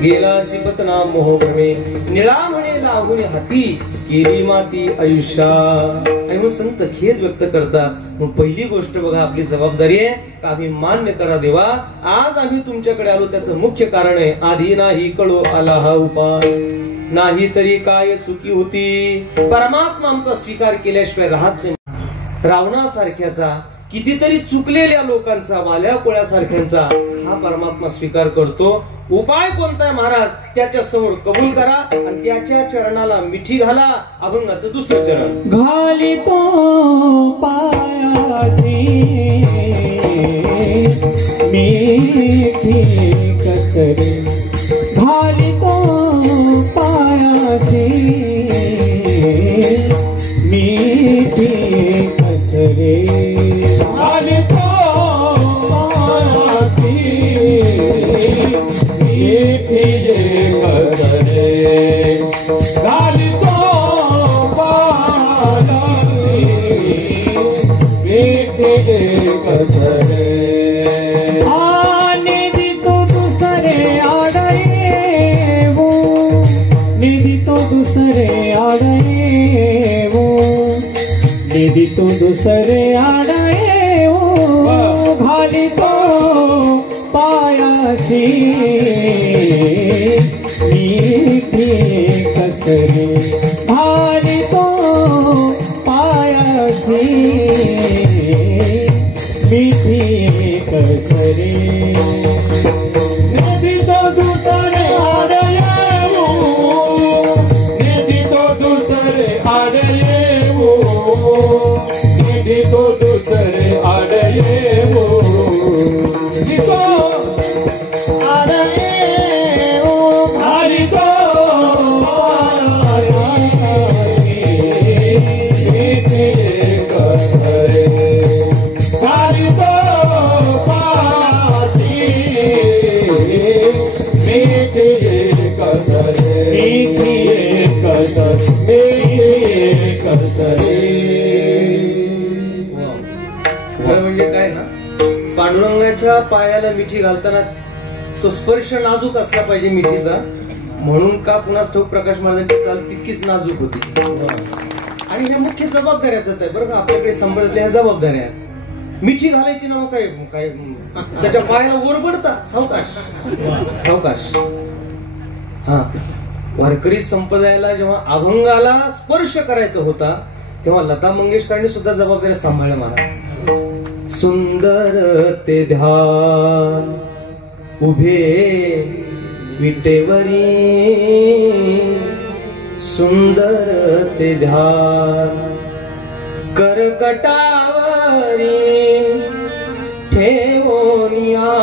गेला सिपतना मोहभ्रमे, निळा म्हणे लागून हाती, केली माती आयुष्या. आणि मग संत खेद व्यक्त करतात. मग पहिली गोष्ट बघा, आपली जबाबदारी आहे का आम्ही मान्य करा देवा, आज आम्ही तुमच्याकडे आलो त्याचं मुख्य कारण आहे, आधी नाही कळो आला हा उपाय, नाही तरी काय चुकी होती. परमात्मा आमचा स्वीकार केल्याशिवाय राहत नाही. रावणासारख्याचा, कितीतरी चुकलेल्या लोकांचा, वाल्या कोळ्यासारख्यांचा हा परमात्मा स्वीकार करतो. उपाय कोणता आहे महाराज, त्याच्या समोर कबूल करा आणि त्याच्या चरणाला मिठी घाला. अभंगाचं दुसरं चरण, घाली तो पायासी मिठी कसरे, घाली तो पायासी मिठी कसरे, घाली तो पायासी मिठी कसरे, घाली तो पायासी तो दुसरे आडये घाली तो पायासी मीठी कसरे घाली तो पायासी मीठी कसरे नदी तो दुसरे आडये नदी तो दुसरे आडये नदी तो दुसरे आडये तो आडये भारी तो खरं म्हणजे काय ना, पांडुरंगाच्या पायाला मिठी घालताना तो स्पर्श नाजूक असला पाहिजे मिठीचा, म्हणून का पुन्हा ठोक प्रकाश महाराजांची चाल तितकीच नाजूक होती. आणि ह्या मुख्य जबाबदाऱ्याच आहे बरं का, आपल्याकडे संबंधातल्या ह्या जबाबदाऱ्या आहेत. मिठी घालायची ना, मग काय काय त्याच्या पायाला ओरबडतात. सावकाश सावकाश. हा, वारकरी संप्रदायाला जेव्हा अभंगाला स्पर्श करायचा होता तेव्हा लता मंगेशकरांनी सुद्धा जबाबदारी सांभाळल्या. मला सुंदर ते ध्यान उभे विटेवरी, सुंदर ते ध्यान करकटावरी ठेवोनिया,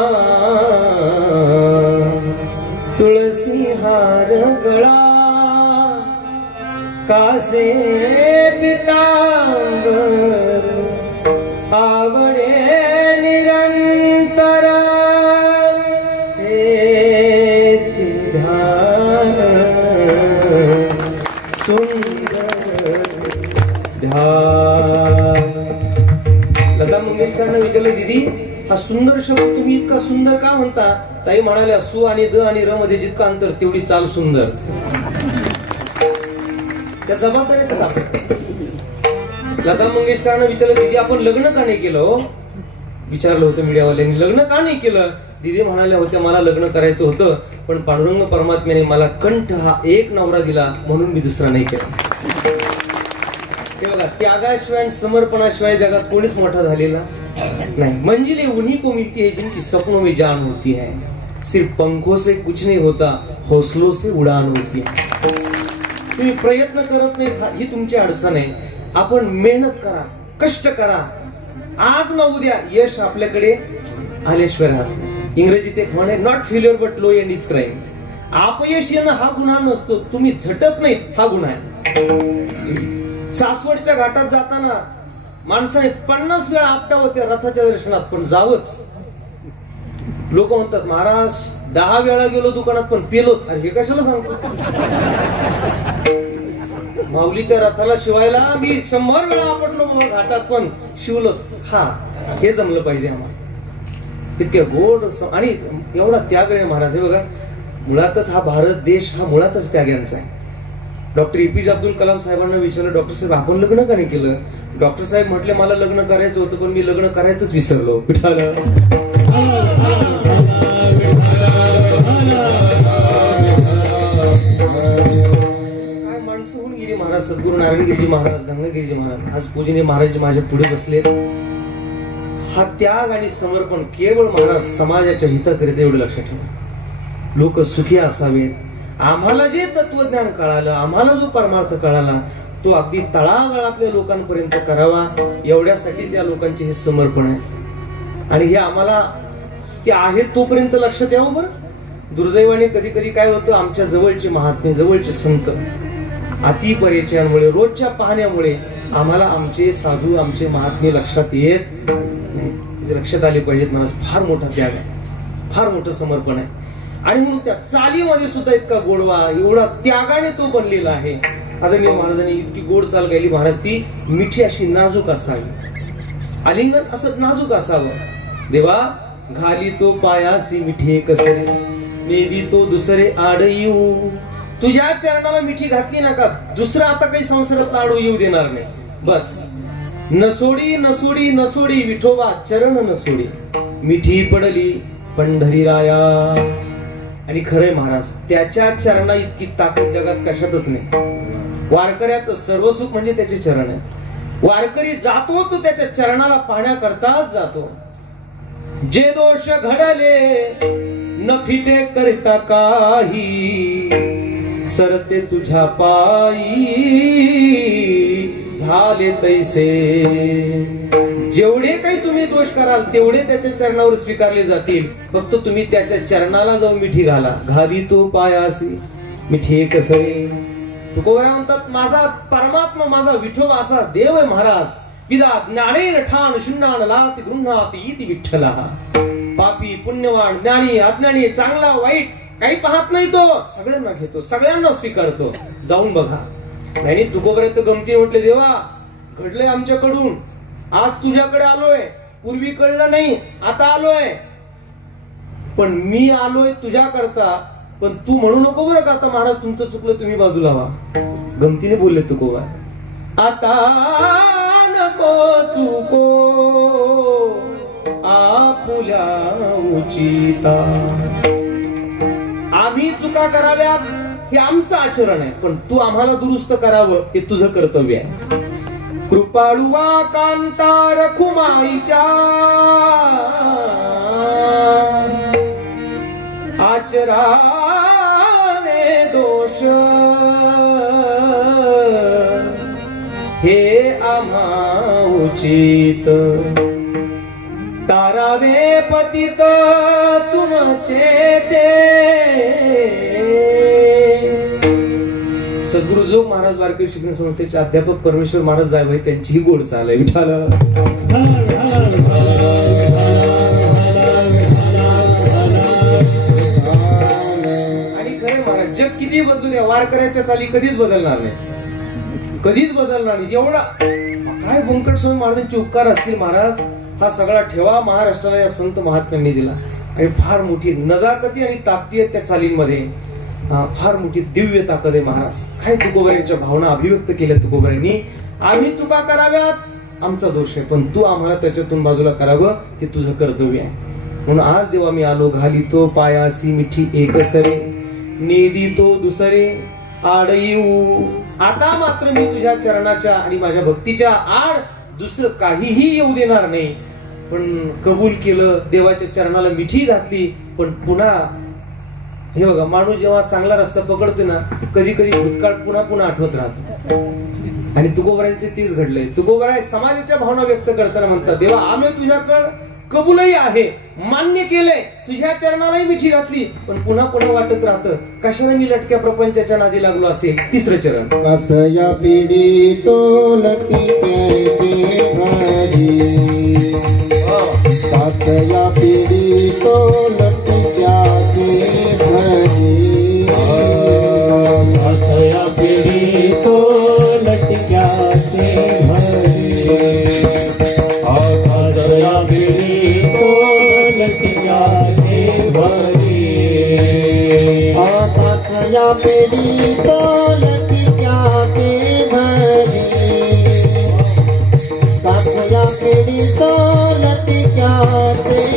तुळसी हार गळा कासे पितांबर, आवडे निरंतर हेची ध्यान, सुंदर ध्यान. लता मंगेशकरांना विचारलं, दीदी हा सुंदर शब्द तुम्ही इतका सुंदर का म्हणता? ताई म्हणाल्या, सु आणि द आणि र मध्ये जितकं अंतर तेवढी चाल सुंदर. त्या जबाबदारीच आपण. लता मंगेशकरांना विचारलं, दीदी आपण लग्न का नाही केलं? विचारलं होतं मीडियावाल्यांनी, लग्न का नाही केलं? दीदी म्हणाल्या होत्या, मला लग्न करायचं होतं पण पांडुरंग परमात्म्याने मला कंठ हा एक नवरा दिला म्हणून मी दुसरा नाही केला. ते बघा, त्यागाशिवाय समर्पणाशिवाय जगात कोणीच मोठा झालेला नहीं. मंजिलें उन्हीं को मिलती है जिनकी सपनों में जान होती है. सिर्फ पंखों से कुछ नहीं होता, हौसलों से उड़ान होती है. तुम्ही प्रयत्न करत नाही ही तुमची अडचण आहे. आपण मेहनत करा, कष्ट करा. आज ना उद्या यश आपल्याकडे आल्याशिवाय राहत. इंग्रजीत एक म्हण आहे, not failure but low end is crime. अपयश येणं हा गुन्हा नसतो, तुम्ही झटत नाही हा गुन्हा आहे. सासवडच्या घाटात जाताना माणसाने 50 वेळा आपटा होते रथाच्या दर्शनात, पण जावंच. लोक म्हणतात, महाराज 10 वेळा गेलो दुकानात पण पेलोच. आणि हे कशाला सांगतो? माऊलीच्या रथाला शिवायला मी 100 वेळा आपटलो घाटात पण शिवलोच. हा, हे जमलं पाहिजे आम्हाला. इतक्या गोड आणि एवढा त्याग आहे महाराज. हे बघा, मुळातच हा भारत देश हा मुळातच त्यागांचा आहे. डॉक्टर एपीजे अब्दुल कलाम साहेबांना विचारलं, डॉक्टर साहेब आपण लग्न का नाही केलं? डॉक्टर साहेब म्हटले, मला लग्न करायचं होतं पण मी लग्न करायचंच विसरलो. पिठाला काय माणसं होऊन गेली महाराज. सद्गुरू नारायणगिरीजी महाराज, गंगागिरीजी महाराज, आज पूजनीय महाराज माझ्या पुढे बसले. हा त्याग आणि समर्पण केवळ महाराज समाजाच्या हिताकरिता, एवढं लक्षात ठेवा. लोक सुखी असावेत. आम्हाला जे तत्वज्ञान कळालं, आम्हाला जो परमार्थ कळाला तो अगदी तळागाळातल्या लोकांपर्यंत करावा, एवढ्यासाठी त्या लोकांचे हे समर्पण आहे. आणि हे आम्हाला ते आहेत तोपर्यंत लक्षात यावं. बरं, दुर्दैवाने कधी कधी काय होतं, आमच्या जवळचे महात्मे, जवळचे संत अति परिचयामुळे, रोजच्या पाहण्यामुळे आम्हाला आमचे साधू, आमचे महात्मे लक्षात येत नाही. लक्षात आले पाहिजेत. मला फार मोठा त्याग आहे, फार मोठं समर्पण आहे. आणि म्हणून त्या चालीमध्ये सुद्धा इतका गोडवा, एवढा त्यागाने तो बनलेला आहे. आदरणीय महाराजांनी इतकी गोड चाल गायली महाराज. ती मिठी अशी नाजूक असावी, आलिंगन असं नाजूक असावं. देवा घाली तो पायासी मिठी कसरे, मेदी तो दुसरे आड येऊ. तुझ्या चरणाला मिठी घातली ना का दुसरं आता काही संसारात आडू येऊ देणार नाही. बस नसोडी नसोडी नसोडी विठोबा चरण नसोडी, मिठी पडली पंढरीराया. आणि खरंय महाराज, त्याच्या चरणा इतकी ताकद जगात कशातच नाही. वारकऱ्याचं सर्व सुख म्हणजे त्याचे चरण आहे. वारकरी जातो तो त्याच्या चरणाला पाहण्याकरताच जातो. जे दोष घडले न फिटे करता काही, सरते तुझ्या पायी झाले तैसे. जेवढे काही तुम्ही दोष कराल तेवढे त्याच्या चरणावर स्वीकारले जातील. फक्त तुम्ही त्याच्या चरणाला जाऊन मिठी घाला. घाली तो पायासी मिठी कसरे. तुकोबा म्हणतात, माझा परमात्मा माझा विठोबा असा देव आहे महाराज. विदा ज्ञानेन ठाण शून्यान लाती गृह्णाती इति विठ्ठला. पापी पुण्यवान ज्ञानी अज्ञानी चांगला वाईट काही पाहत नाही, तो सगळ्यांना घेतो, सगळ्यांना स्वीकारतो. जाऊन बघा. नाही तुकोबऱ्यात गमती म्हटले, देवा घडलंय आमच्याकडून, आज तुझ्याकडे आलोय, पूर्वी कळलं नाही आता आलोय, पण मी आलोय तुझ्या करता. पण तू म्हणू नको बरं का आता महाराज तुमचं चुकलं, तुम्ही बाजूला व्हा. गमतीने बोलले तुकोबा, आता नको चुको आपुल्या उचिता. आम्ही चुका कराव्यात हे आमचं आचरण आहे, पण तू आम्हाला दुरुस्त करावं हे तुझं कर्तव्य आहे. कृपाळुवा कांता रखुमाईच्या आचराने दोष हे आम्हा उचित. तारावे पतित तुमचे ते. सद्गुरु जोग महाराज वारकरी शिक्षण संस्थेचे अध्यापक परमेश्वर महाराज जायभाई त्यांची ही गोड चाल आहे. विठाला आणि खरे महाराज जग किती बदलू द्या, वारकऱ्याच्या चाली कधीच बदलणार नाही, कधीच बदलणार नाही. एवढा काय व्यंकट स्वामी महाराजांचे उपकार असतील महाराज. हा सगळा ठेवा महाराष्ट्राला या संत महात्म्यांनी दिला. आणि फार मोठी नजाकती आणि ताकदी आहेत त्या चालींमध्ये. फार मोठी दिव्य ताकद आहे महाराज. काय तुकोबाऱ्यांच्या भावना अभिव्यक्त केल्या तुकोबाऱ्यांनी. आम्ही चुका कराव्यात आमचा दोष आहे, पण तू आम्हाला त्याच्यातून बाजूला करावं ते तुझं कर्तव्य आहे. म्हणून आज देवा मी आलो. घालितो पायासी मिठी एकसरे, नेदितो दुसरे आड येऊ. आता मात्र मी तुझ्या चरणाच्या आणि माझ्या भक्तीच्या आड दुसरं काहीही येऊ देणार नाही. पण कबूल केलं, देवाच्या चरणाला मिठी घातली. पण पुन्हा हे बघा, माणूस जेव्हा चांगला रस्ता पकडतो ना, कधी कधी भूतकाळ पुन्हा पुन्हा आठवत राहतो. आणि तुकोबाऱ्यांचे तेच घडलंय. तुकोबाराय समाजाच्या भावना व्यक्त करताना म्हणतात, देवा आम्ही तुझ्याकडे कबूलही आहे, मान्य केलंय, तुझ्या चरणालाही मिठी घातली, पण पुन्हा पुन्हा वाटत राहतं कशाला मी लटक्या प्रपंचाच्या नादी लागलो असेल. तिसरं चरण. कसया पिढी तो लटके भाजी, कसया पिढी तो लटक्या भरी, कसया पिढी तो लटक्या भरी, कसया पिढी तो लटक्या भरी, कसया पिढी तो लटक्या भरी, कसया पिढी तो लटक्या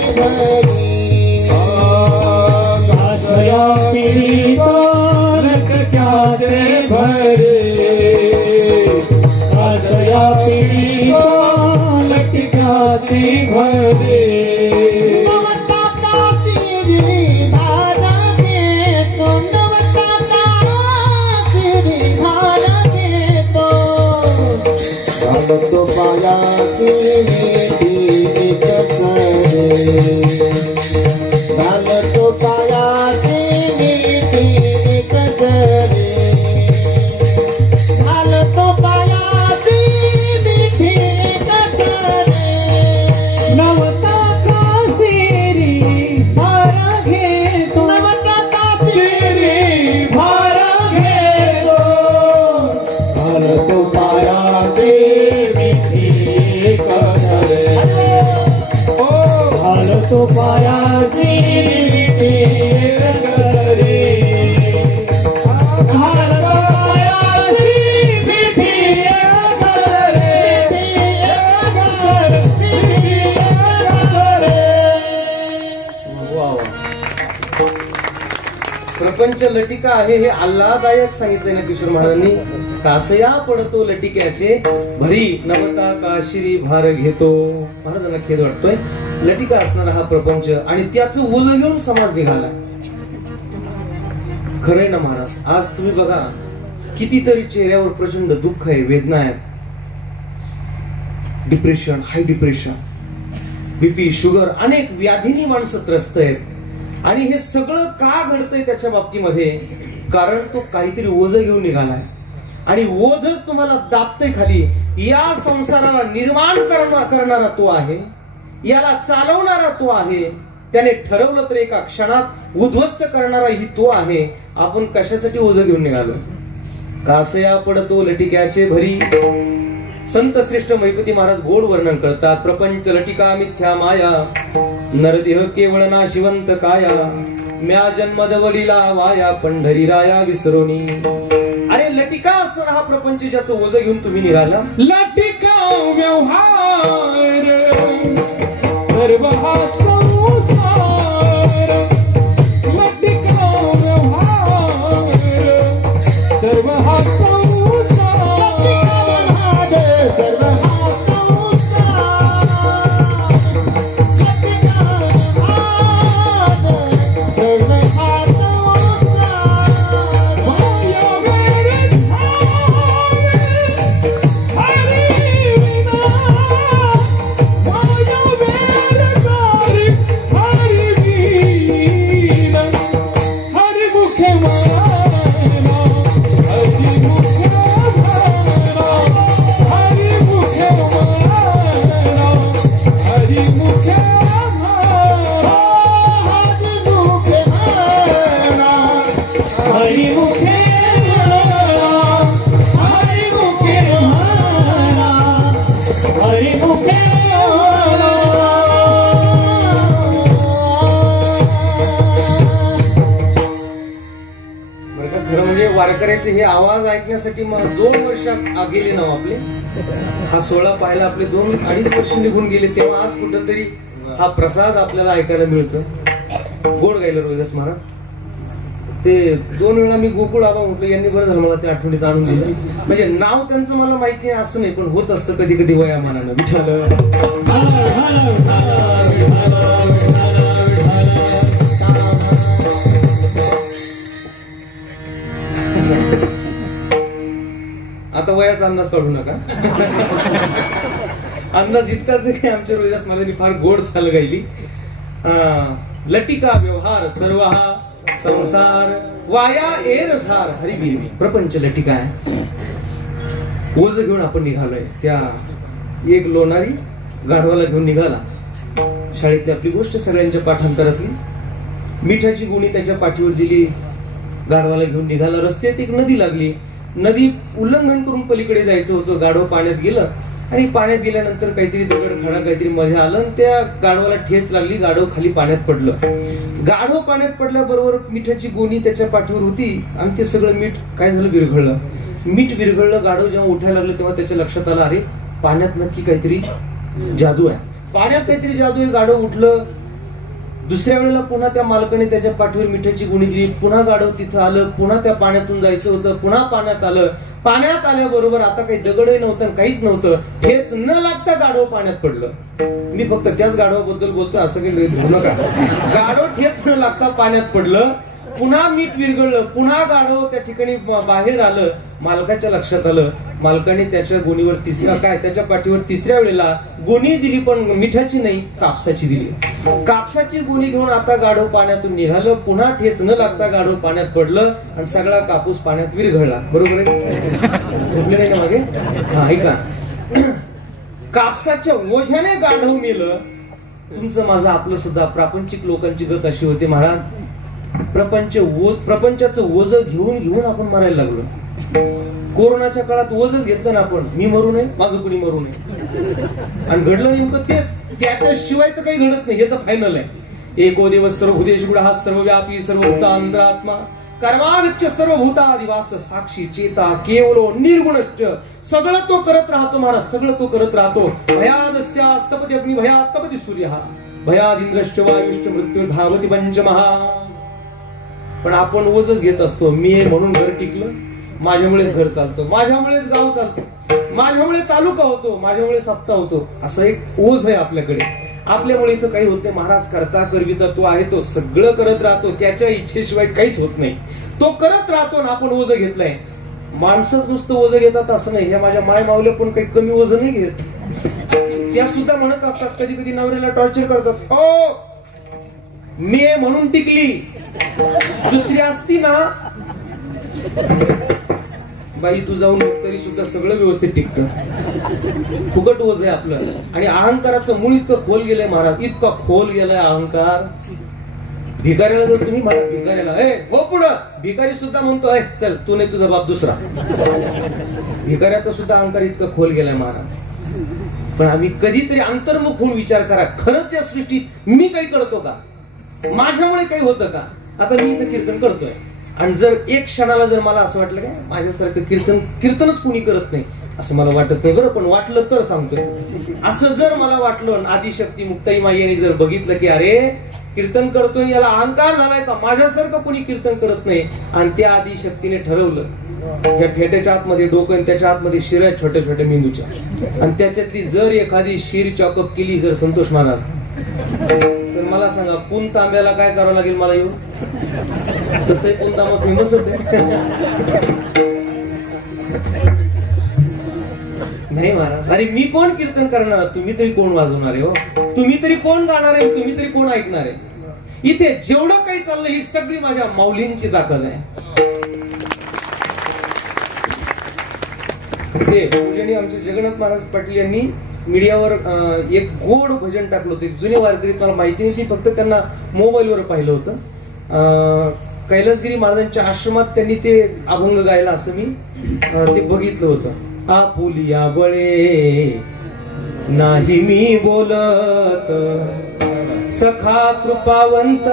भरी, कसया पिढी तो लटक्या भरी, कसया पिढी तो लटक्या भरी. तो पाया की मिठी कसरे, तो पाया की प्रपंच लटिका आहे हे आल्हादायक सांगितलंय ना किशोर महाराजांनी. कासया पडतो लटिक्याचे भरी नमता काशिरी भार घेतो. महाराजांना खेद वाटतोय लटिका असणारा हा प्रपंच आणि त्याचं ओझ घेऊन समाज निघाला. खरंय ना महाराज. आज तुम्ही बघा कितीतरी चेहऱ्यावर प्रचंड दुःख आहे, वेदना आहेत, डिप्रेशन, हाय डिप्रेशन, बीपी, शुगर, अनेक व्याधींनी माणसं त्रस्त आहेत. आणि हे सगळं का घडतंय त्याच्या बाबतीमध्ये? कारण तो काहीतरी ओझ घेऊन निघालाय आणि ओझच तुम्हाला दाबतंय खाली. या संसाराला निर्माण करणारा तो आहे, याला चालवणारा तो आहे, त्याने ठरवलं तर एका क्षणात उद्ध्वस्त करणाराही तो आहे. आपण कशासाठी ओझ घेऊन निघालो? कासया पडतो लटिक्याचे भरी. संत श्रेष्ठ महिपती महाराज गोड वर्णन करतात. प्रपंच लटिका मिथ्या माया, नरदेह केवळ नाशिवंत काया, म्या जन्मदवलीला वाया, पंढरी राया विसरोनी. अरे लटिका असणारा हा प्रपंच ज्याचं ओझ घेऊन तुम्ही निघाला. लटिका व्यवहार सर्व हा संसार, लटिका व्यवहार सर्व हा वारकऱ्याचे हे आवाज ऐकण्यासाठी 2 वर्ष गेले ना आपले. हा सोहळा पाहायला आपले 2-2.5 वर्ष निघून गेले. तेव्हा आज कुठंतरी हा प्रसाद आपल्याला ऐकायला मिळतो. गोड गायला रोहिदास महाराज. ते 2 वेळा मी गोकुळ आबा म्हटलं, यांनी बरं झालं मला ते आठवणीत आणून दिलं. म्हणजे नाव त्यांचं मला माहिती आहे असं नाही, पण होत असतं कधी कधी वयामानानं. विठ्ठल आता वयाचा अंदाज काढू नका. अंदाज इतकाच की आमच्या रोहिदास महाराजांनी फार गोड चाल गायली. लटिका व्यवहार सर्व हा संसार, वाया एर झार हरी बिरवी. प्रपंच लटिका आहे. ओझ घेऊन आपण निघालोय. त्या एक लोणारी गाढवाला घेऊन निघाला. शाळेतली आपली गोष्ट सगळ्यांच्या पाठांतरातली. मिठाची गुणी त्याच्या पाठीवर दिली. गाढवाला घेऊन निघाला. रस्त्यात एक नदी लागली. नदी उल्लंघन करून पलीकडे जायचं होतं. गाढव पाण्यात गेलं आणि पाण्यात गेल्यानंतर काहीतरी दगड खडा काहीतरी मजा आलं आणि त्या गाढवाला ठेच लागली. गाढव खाली पाण्यात पडलं. गाढव पाण्यात पडल्याबरोबर मिठाची गोणी त्याच्या पाठीवर होती आणि ते सगळं मीठ काय झालं, विरघळलं. मीठ विरघळलं. गाढव जेव्हा उठायला लागलं तेव्हा त्याच्या लक्षात आलं, अरे पाण्यात नक्की काहीतरी जादू आहे. पाण्यात काहीतरी जादू आहे. गाढव उठलं. दुसऱ्या वेळेला पुन्हा त्या मालकाने त्याच्या पाठीवर मिठाची गुणी दिली. पुन्हा गाढव तिथं आलं. पुन्हा त्या पाण्यातून जायचं होतं. पुन्हा पाण्यात आलं. पाण्यात आल्याबरोबर आता काही दगडही नव्हतं, काहीच नव्हतं. ठेच न लागता गाढव पाण्यात पडलं. मी फक्त त्याच गाढवाबद्दल बोलतोय, असं काही धरू नका. गाढव ठेच न लागता पाण्यात पडलं. पुन्हा मीठ विरघळलं. पुन्हा गाढव त्या ठिकाणी बाहेर आलं. मालकाच्या लक्षात आलं. मालकाने त्याच्या गोणीवर त्याच्या पाठीवर तिसऱ्या वेळेला गोणी दिली, पण मिठाची नाही, कापसाची दिली. कापसाची गोणी घेऊन आता गाढव पाण्यातून निघालं. पुन्हा ठेच न लागता गाढव पाण्यात पडलं आणि सगळा कापूस पाण्यात विरघळला. बरोबर आहे नाही ना मागे? हा ऐका. कापसाच्या ओझ्याने गाढव मेलं. तुमचं माझं आपलं सुद्धा प्रापंचिक लोकांची गत अशी होते महाराज. प्रपंचाचं ओझ घेऊन घेऊन आपण मरायला लागलो. कोरोनाच्या काळात ओझच घेतलं ना आपण. मी मरू नये, माझं कुणी मरू नये. आणि घडलं नेमकं तेच. त्याच्याशिवाय तर काही घडत नाही, हे तर फायनल आहे. एको दिवस सर्वभूतेषु हा सर्वव्यापी सर्वभूतांतरात्मा कर्मागच्छ सर्वभूतादिवास साक्षी चेता केवलो निर्गुणश्च. सगळं तो करत राहतो महाराज. सगळं तो करत राहतो. भयादस्यास्तपती अग्नि भयात्तपती सूर्य भयादिंद्रश्च वायुश्च मृत्यू धावती पंचमहा. पण आपण ओझच घेत असतो. मी आहे म्हणून घर टिकलं, माझ्यामुळेच घर चालतं, माझ्यामुळेच गाव चालतं, माझ्यामुळे तालुका होतो, माझ्यामुळे सप्ताह होतो, असं एक ओझ आहे आपल्याकडे. आपल्यामुळे इथं काही होत नाही. महाराज करता करविता तो आहे, तो सगळं करत राहतो, त्याच्या इच्छेशिवाय काहीच होत नाही, तो करत राहतो ना आपण ओझ घेतलंय. माणसंच नुसतं ओझ घेतात असं नाही. ह्या माझ्या माय मावल्या पण काही कमी ओझ नाही घेत. त्या सुद्धा म्हणत असतात, कधी कधी नवऱ्याला टॉर्चर करतात, ओ मी म्हणून टिकली, दुसरी असती ना बाई तू जाऊन तरी सुद्धा सगळं व्यवस्थित टिकतं. फुकट ओझ आहे आपलं. आणि अहंकाराचं मूळ इतकं खोल गेलंय महाराज, इतकं खोल गेलाय अहंकार. भिकाऱ्याला जर तुम्ही म्हणा, भिकाऱ्याला हो पुढं, भिकारी सुद्धा म्हणतो चल तू नाही तुझा बाप दुसरा. भिकाऱ्याचा सुद्धा अहंकार इतकं खोल गेलाय महाराज. पण आम्ही कधीतरी अंतर्मुख होऊन विचार करा, खरंच या सृष्टीत मी काही करतो का, माझ्यामुळे काही होतं का. आता मी इथं कीर्तन करतोय आणि जर एक क्षणाला जर मला असं वाटलं काय माझ्यासारखं कीर्तनच कोणी करत नाही असं मला वाटत नाही बरं, पण वाटलं तर सांगतोय. असं जर मला वाटलं, आदिशक्ती मुक्ताई माईने जर बघितलं की अरे कीर्तन करतोय याला अहंकार झालाय का, माझ्यासारखं कोणी कीर्तन करत नाही, आणि त्या आदिशक्तीने ठरवलं त्या फेट्याच्या आतमध्ये डोकं आणि त्याच्या आतमध्ये शिर आहेत छोट्या छोट्या मेंदूच्या, आणि त्याच्यातली जर एखादी शिर चॉकअप केली जर संतोष महाराज, तर मला सांगा पुन तांब्याला काय करावं लागेल मला येऊन. तसंही पुन तांबा फेमसच आहे. नाही महाराज, अरे मी कोण कीर्तन करणार, तुम्ही तरी कोण वाजवणार आहे हो, तुम्ही तरी कोण गाणार आहे, तुम्ही तरी कोण ऐकणार आहे. इथे जेवढं काही चाललंय ही सगळी माझ्या माऊलींची ताकद आहे. ते पूजनीय आमचे जगन्नाथ महाराज पाटील यांनी मीडियावर एक गोड भजन टाकलं होतं. जुने वारकरी मला माहिती नाही, फक्त त्यांना मोबाईलवर पाहिलं होतं. कैलासगिरी महाराजांच्या आश्रमात त्यांनी ते अभंग गायला असं मी ते बघितलं होतं. आपुलिया बळे नाही मी बोलत, सखा कृपावंत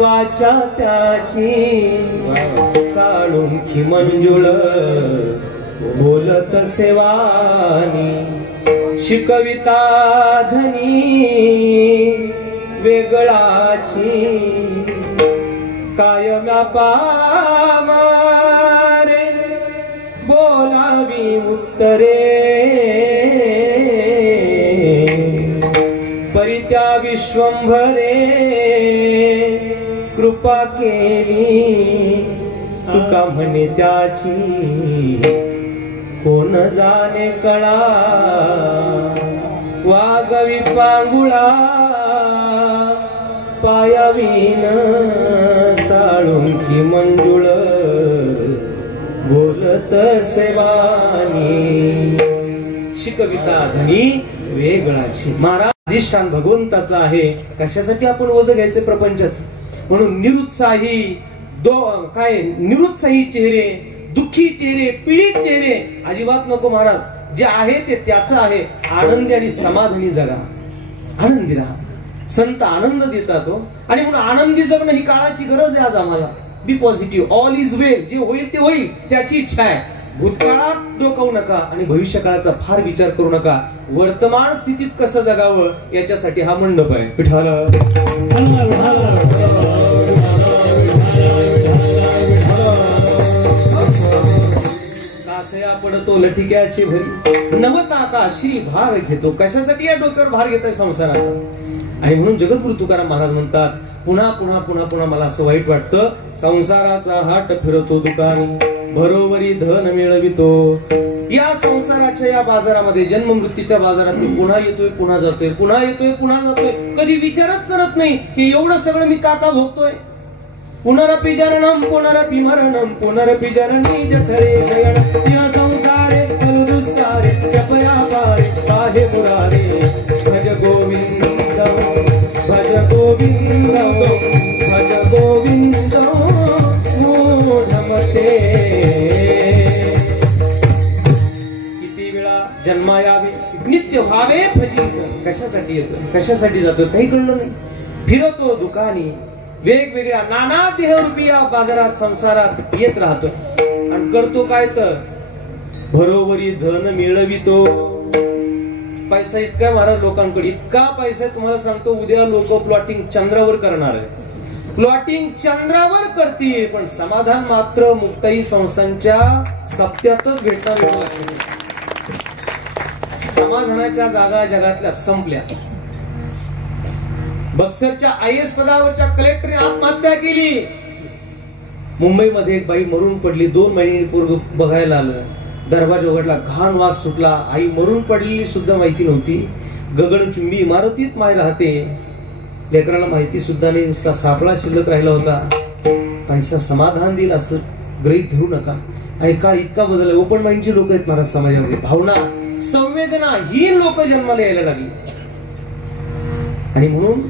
वाचा त्याची, साळुंखी मंजुळ बोलत सेवानी, शिकविता धनी वेगळाची, कायम्या पामारे बोलावी उत्तरे, परित्या विश्वंभरे कृपा केली, तुका म्हणे त्याची कोण जाणे कळा, वागवी पांगुळा पायावीन, साळुंखी मंजुळ बोलत सेवानी, शिकविता धनी वेगळाची. महाराज अधिष्ठान भगवंताचं आहे. कशासाठी आपण ओझ घ्यायचे प्रपंचाच. म्हणून निरुत्साही निरुत्साही चेहरे, दुःखी चेहरे, पीडित चेहरे अजिबात नको महाराज. जे आहे ते त्याचं आहे. आनंदी आणि समाधानी जगा, आनंदी राहा. संत आनंद देतात हो. आणि म्हणून आनंदी जगणं ही काळाची गरज आहे आज आम्हाला. बी पॉझिटिव्ह, ऑल इज वेल. जे होईल ते होईल, त्याची इच्छा आहे. भूतकाळात डोकावू नका आणि भविष्य काळाचा फार विचार करू नका. वर्तमान स्थितीत कसं जगावं याच्यासाठी हा मंडप आहे. विठाला कासया पडतो लठिक्याची भरी, नवता का श्री भार घेतो. कशासाठी या डोक्यावर भार घेताय संसाराचा. आणि म्हणून जगद्गुरु तुकाराम महाराज म्हणतात, पुन्हा पुन्हा पुन्हा पुन्हा मला असं वाईट वाटतं, संसाराचा हाट फिरतो दुकानी, बरोबरी धन मिळवितो. या संसाराच्या या बाजारामध्ये, जन्म मृत्यूच्या बाजारात पुन्हा येतोय, पुन्हा जातोय, पुन्हा येतोय, पुन्हा जातोय. कधी विचारच करत नाही की एवढं सगळं मी का भोगतोय. पुनरपि जननम पुनरपि मरणम पुनरपि जननी जठरे शयन, या संसारे दुस्तारे जपयापारे काहे मुरारे. भज गोविंद भज गोविंद भज गोविंद मूढमते. किती वेळा जन्मा यावे नित्य भावे भजित. कशासाठी येतो, कशासाठी जातो काही कळलं नाही. फिरतो दुकानी, वेगवेगळ्या नाना देहरूपी या बाजारात संसारात येत राहतो. आणि करतो काय तर बरोबरी धन मिळवितो. पैसा इतका महाराज लोकांकडे, इतका पैसा तुम्हाला सांगतो, उद्या लोक प्लॉटिंग चंद्रावर करणार आहे. प्लॉटिंग चंद्रावर करते, पण समाधान मात्र मुक्ताई संस्थांच्या सप्त्यातच भेटणार नाही. समाधानाच्या जागा जगातल्या संपल्या. बक्सरच्या IAS पदावरच्या कलेक्टरने आत्महत्या केली. मुंबईमध्ये एक बाई मरून पडली. 2 महिने पोरग बघायला आलं. दरवाजा उघडला, घाण वास सुटला. आई मरून पडलेली सुद्धा माहिती नव्हती. गगनचुंबी इमारतीत माय राहते. लेकराला माहिती सुद्धा नाही. नुसता सापळा शिल्लक राहिला होता. पैसा समाधान देईल असं गृहीत धरू नका. आणि काळ इतका बदलला. ओपन माइंडची लोक आहेत महाराज समाजामध्ये. भावना, संवेदना ही लोक जन्माला यायला लागली. आणि म्हणून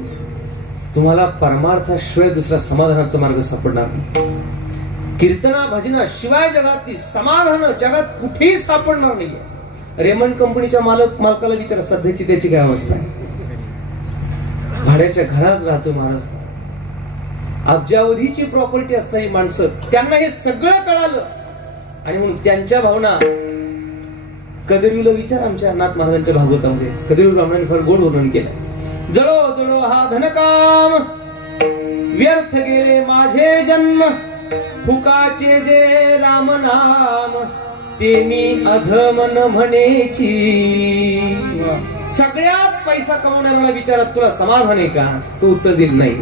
तुम्हाला परमार्थाशिवाय दुसरा समाधानाचा मार्ग सापडणार नाही. कीर्तना भजना शिवाय जगातली समाधान जगात कुठेही सापडणार नाही. रेमंड कंपनीच्या मालकाला विचारा सध्याची त्याची काय अवस्था आहे. भाड्याच्या घरात राहतो महाराज. अब्जावधीची प्रॉपर्टी असणारी माणसं, त्यांना हे सगळं कळालं. आणि म्हणून त्यांच्या भावना कदरीला विचार. आमच्या नाथ महाराजांच्या भागवतामध्ये कदरी ब्राह्मणांनी फार गोड वर्णन केलं. जळो जळो हा धनकाम, व्यर्थ गेले माझे जन्म, फुकाचे जे राम नाम, ते मी अधमन म्हणेची. सगळ्यात पैसा कमवणाऱ्याला विचारत तुला समाधान आहे का? तो उत्तर दिल नाही.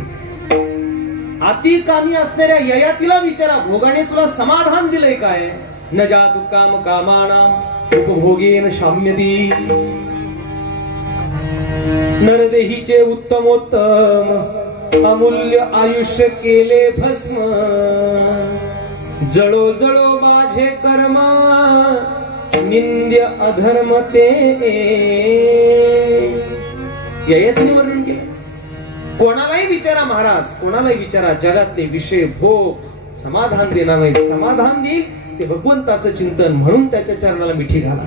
अति कामी असणाऱ्या ययातीला विचारा भोगाने तुला समाधान दिलंय काय? न जातु काम कामानां उपभोगेन शाम्यती. नरदेहीचे उत्तमोत्तम अमूल्य आयुष्य केले भस्म. जळो जळो माझे कर्म, निंद्य अधर्म ते. ययातीने वर्णन केलं. कोणालाही विचारा महाराज, कोणालाही विचारा. जगातले विषय भोग समाधान देणार नाही. समाधान देईल ते भगवंताचं चिंतन. म्हणून त्याच्या चरणाला मिठी घाला.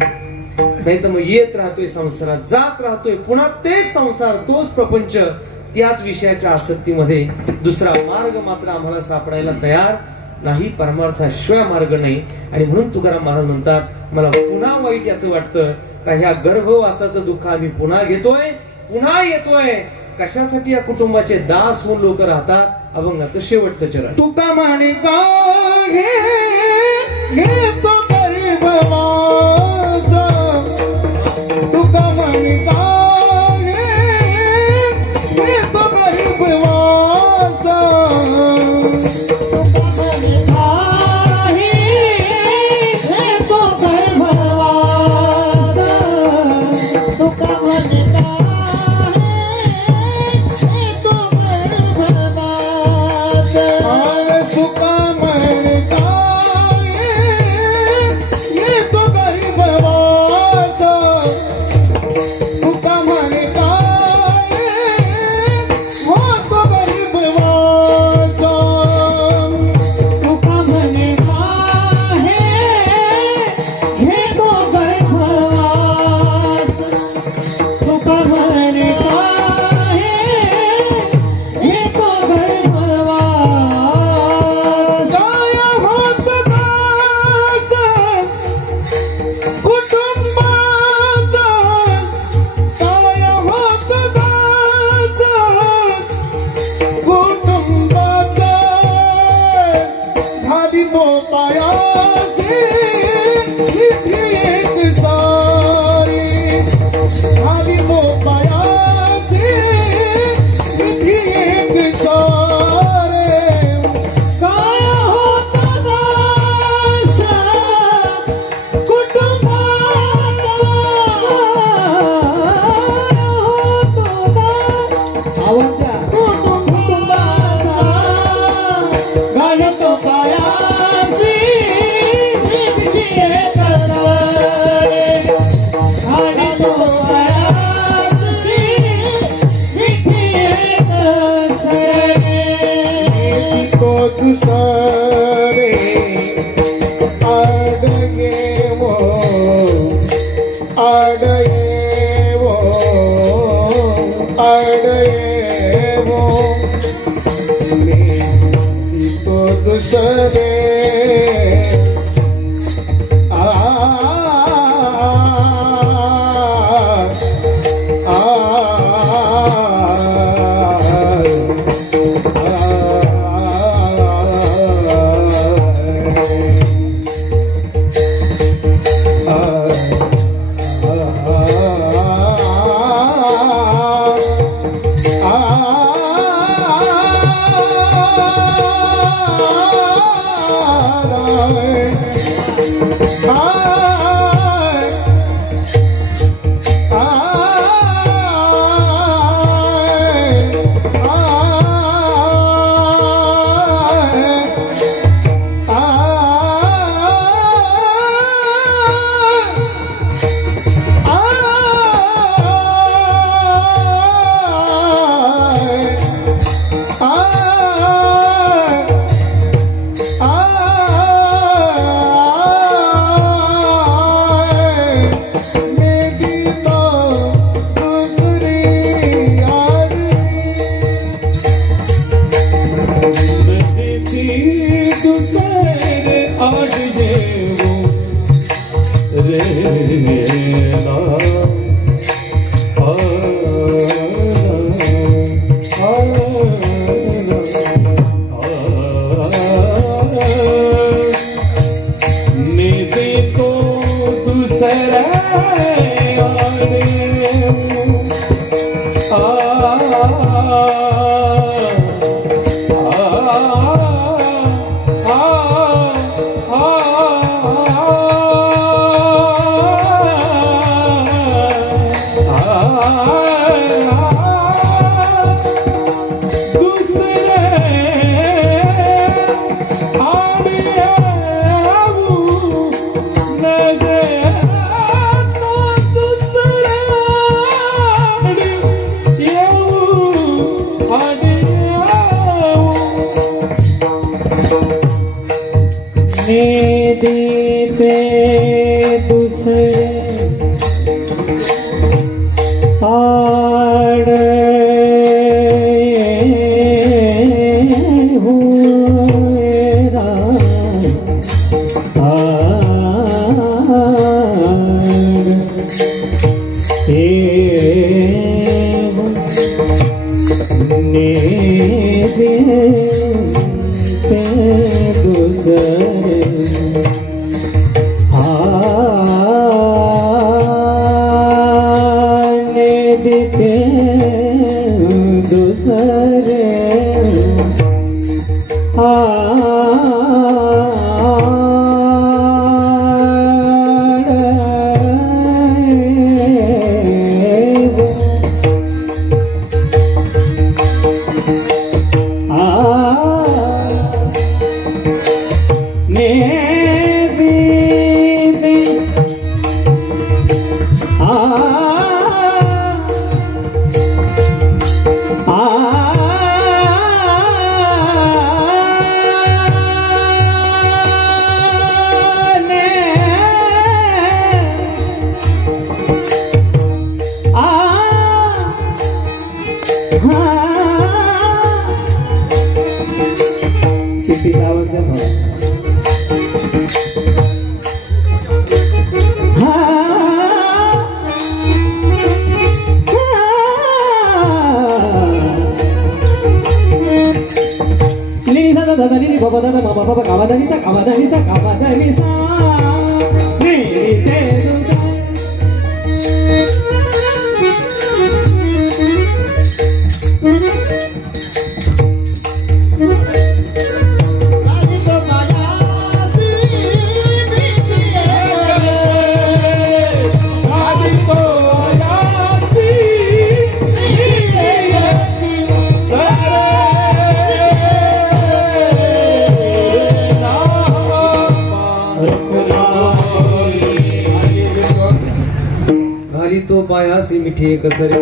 नाही तर मग येत राहतोय संसारात, जात राहतोय पुन्हा तेच संसार, तोच प्रपंच, त्याच विषयाच्या आसक्तीमध्ये. दुसरा मार्ग मात्र आम्हाला सापडायला तयार नाही. परमार्थाशिवाय मार्ग नाही. आणि म्हणून तुकाराम महाराज म्हणतात, मला पुन्हा वाईट याचं वाटतं का ह्या गर्भवासाचं दुःख आम्ही पुन्हा घेतोय, पुन्हा येतोय. कशासाठी? या कुटुंबाचे दास होऊन लोक राहतात. अभंगाचं शेवटचं चरण. तुका म्हणे का घेतो गरीब माझा, तुका म्हणे का घेतो गरीब माझा, तुका म्हणे का घेतो गरीब माझा, तुका म्हणे का पायासी मिठी कसरे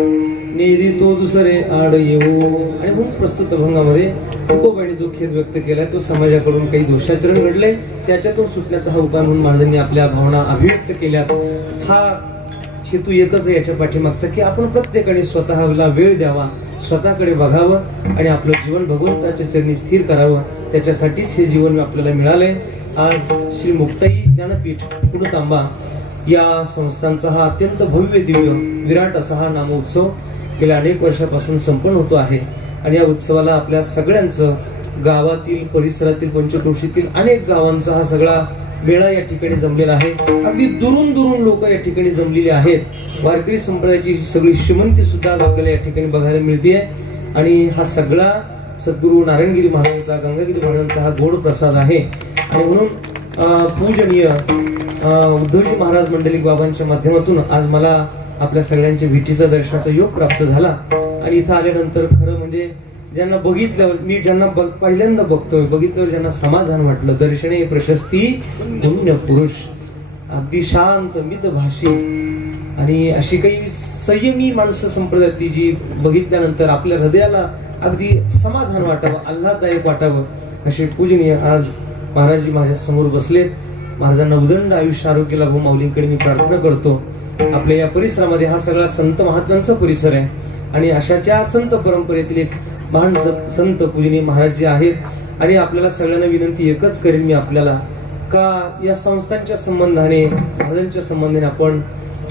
नेदी तो दुसरे आड येऊ. आणि म्हणून प्रस्तुत अभंगामध्ये तुकोबाईने जो खेद व्यक्त केलाय तो समाजाकडून काही दोषाचरण घडले त्याच्यातून सुटण्याचा हा उपाय म्हणून महाराजांनी आपल्या भावना अभिव्यक्त केल्या. हा हेतू एकच आहे याच्या पाठीमागचा की आपण प्रत्येकाने स्वतःला वेळ द्यावा, स्वतःकडे बघावं आणि आपलं जीवन भगवंताच्या चरणी स्थिर करावं. त्याच्यासाठीच हे जीवन आपल्याला मिळालंय. आज श्री मुक्ताई ज्ञानपीठ कुडतांबा या संस्थांचा हा अत्यंत भव्य दिव्य विराट असा हा नामोत्सव गेल्या अनेक वर्षापासून संपन्न होतो आहे. आणि या उत्सवाला आपल्या सगळ्यांचं गावातील परिसरातील पंचक्रोशीतील अनेक गावांचा हा सगळा मेळा या ठिकाणी जमलेला आहे. अगदी दुरून दुरून लोक या ठिकाणी जमलेले आहेत. वारकरी संप्रदायाची सगळी श्रीमंती सुद्धा आपल्याला या ठिकाणी बघायला मिळते. आणि हा सगळा सद्गुरू नारायणगिरी महाराजांचा, गंगागिरी महाराजांचा हा गोड प्रसाद आहे. आणि म्हणून पूजनीय उद्धवजी महाराज मंडलिक बाबांच्या माध्यमातून आज मला आपल्या सगळ्यांच्या भेटीचा दर्शनाचा योग प्राप्त झाला. आणि इथं आल्यानंतर खरं म्हणजे ज्यांना बघितल्यावर मी ज्यांना पहिल्यांदा बघतोय, बघितल्यावर ज्यांना समाधान वाटलं, दर्शने प्रशस्ती पुण्य पुरुष, अगदी शांत मितभाषी आणि अशी काही संयमी माणसं संप्रदायातली जी बघितल्यानंतर आपल्या हृदयाला अगदी समाधान वाटावं, आल्हाददायक वाटावं असे पूजनीय आज महाराजजी माझ्या समोर बसलेत. महाराजांना उदंड आयुष्य आरोग्य लाभो माऊलींकडे मी प्रार्थना करतो. आपल्या या परिसरामध्ये हा सगळा संत महात्म्यांचा परिसर आहे आणि अशाच्या संत परंपरेतील एक महान संत पूजनीय महाराज जे आहेत. आणि आपल्याला सगळ्यांना विनंती एकच करेन मी आपल्याला का या संस्थांच्या संबंधाने महाराजांच्या संबंधाने आपण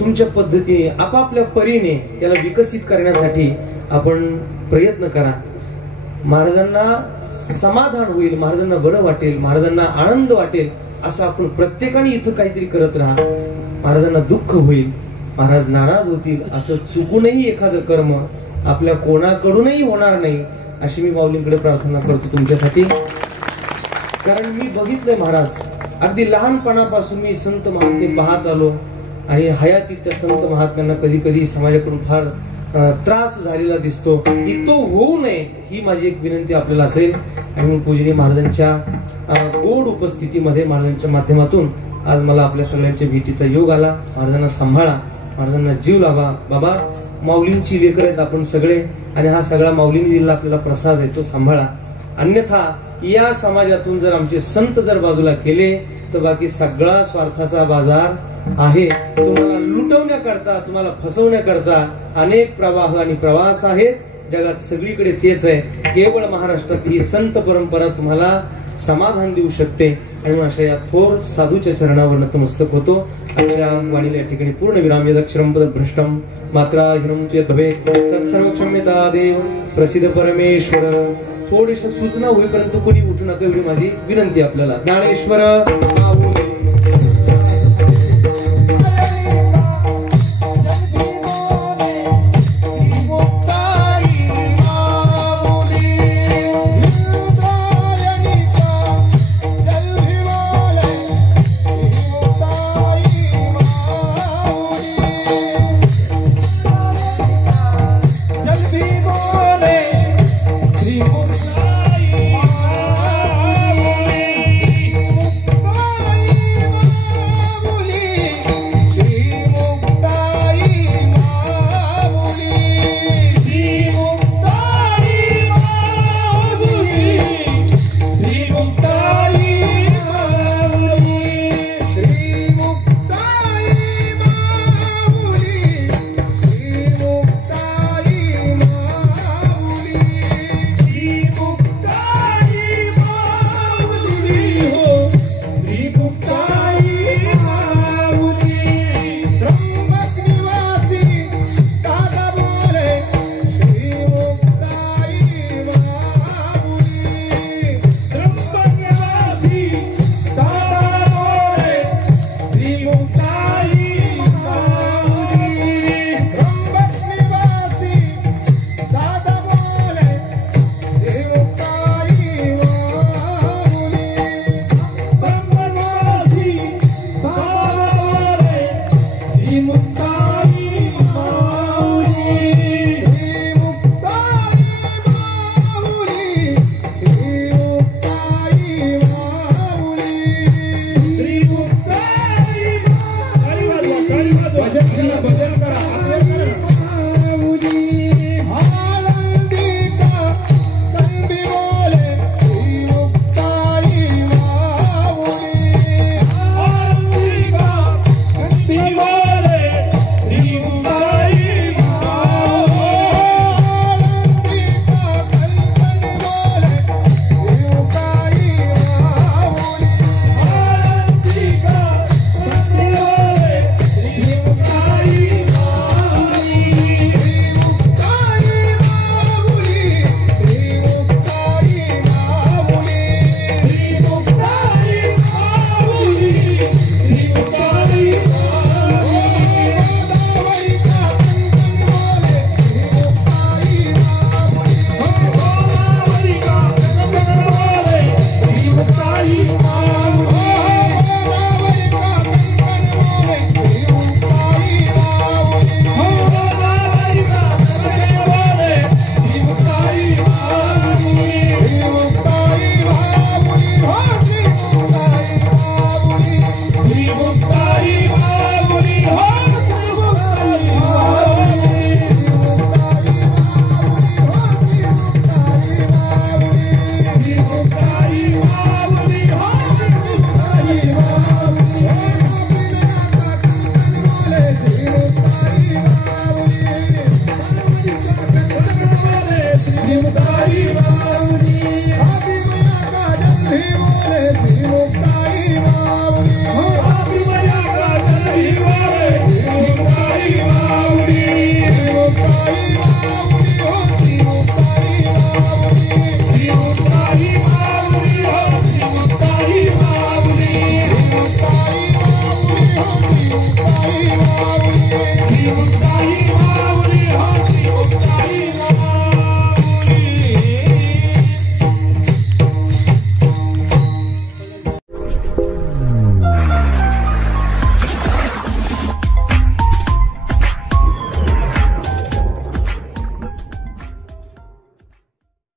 तुमच्या पद्धतीने आपापल्या परीने याला विकसित करण्यासाठी आपण प्रयत्न करा. महाराजांना समाधान होईल, महाराजांना बरं वाटेल, महाराजांना आनंद वाटेल असं आपण प्रत्येकाने इथं काहीतरी करत राहा. महाराजांना दुःख होईल, महाराज नाराज होतील असं चुकूनही एखादं कर्म आपल्या कोणाकडूनही होणार नाही अशी मी माऊलींकडे प्रार्थना करतो तुमच्यासाठी. कारण मी बघितलंय महाराज अगदी लहानपणापासून मी संत महात्मे पाहत आलो आणि हयातीत त्या संत महात्म्यांना कधी कधी समाजाकडून फार त्रास झालेला दिसतो. तो होऊ नये ही माझी एक विनंती आपल्याला असेल. आणि म्हणून पूजनीय महाराजांच्या गोड उपस्थितीमध्ये महाराजांच्या माध्यमातून आज मला आपल्या सगळ्यांच्या भेटीचा योग आला. महाराजांना सांभाळा, महाराजांना जीव लावा. बाबा माऊलींची लेकर आहेत आपण सगळे आणि हा सगळा माऊलींनी दिलेला आपल्याला प्रसाद आहे तो सांभाळा. अन्यथा या समाजातून जर आमचे संत जर बाजूला केले तर बाकी सगळा स्वार्थाचा बाजार आहे. तुम्हाला लुटवण्याकरता, तुम्हाला फसवण्याकरता अनेक प्रवाह आणि प्रवास आहेत. जगात सगळीकडे तेच आहे. केवळ महाराष्ट्रात ही संत परंपरा तुम्हाला समाधान देऊ शकते. आणि अशा या थोर साधूच्या चरणावर नतमस्तक होतो. आजच्या वाणीला या ठिकाणी पूर्ण विराम. यदक्षरम पद भ्रष्टम मात्रा हिरम चेत भवेत् तत्सर्व क्षम्यता देव प्रसिद्ध परमेश्वर. थोडीशी सूचना होईपर्यंत कोणी उठू नका एवढी माझी विनंती आपल्याला. ज्ञानेश्वर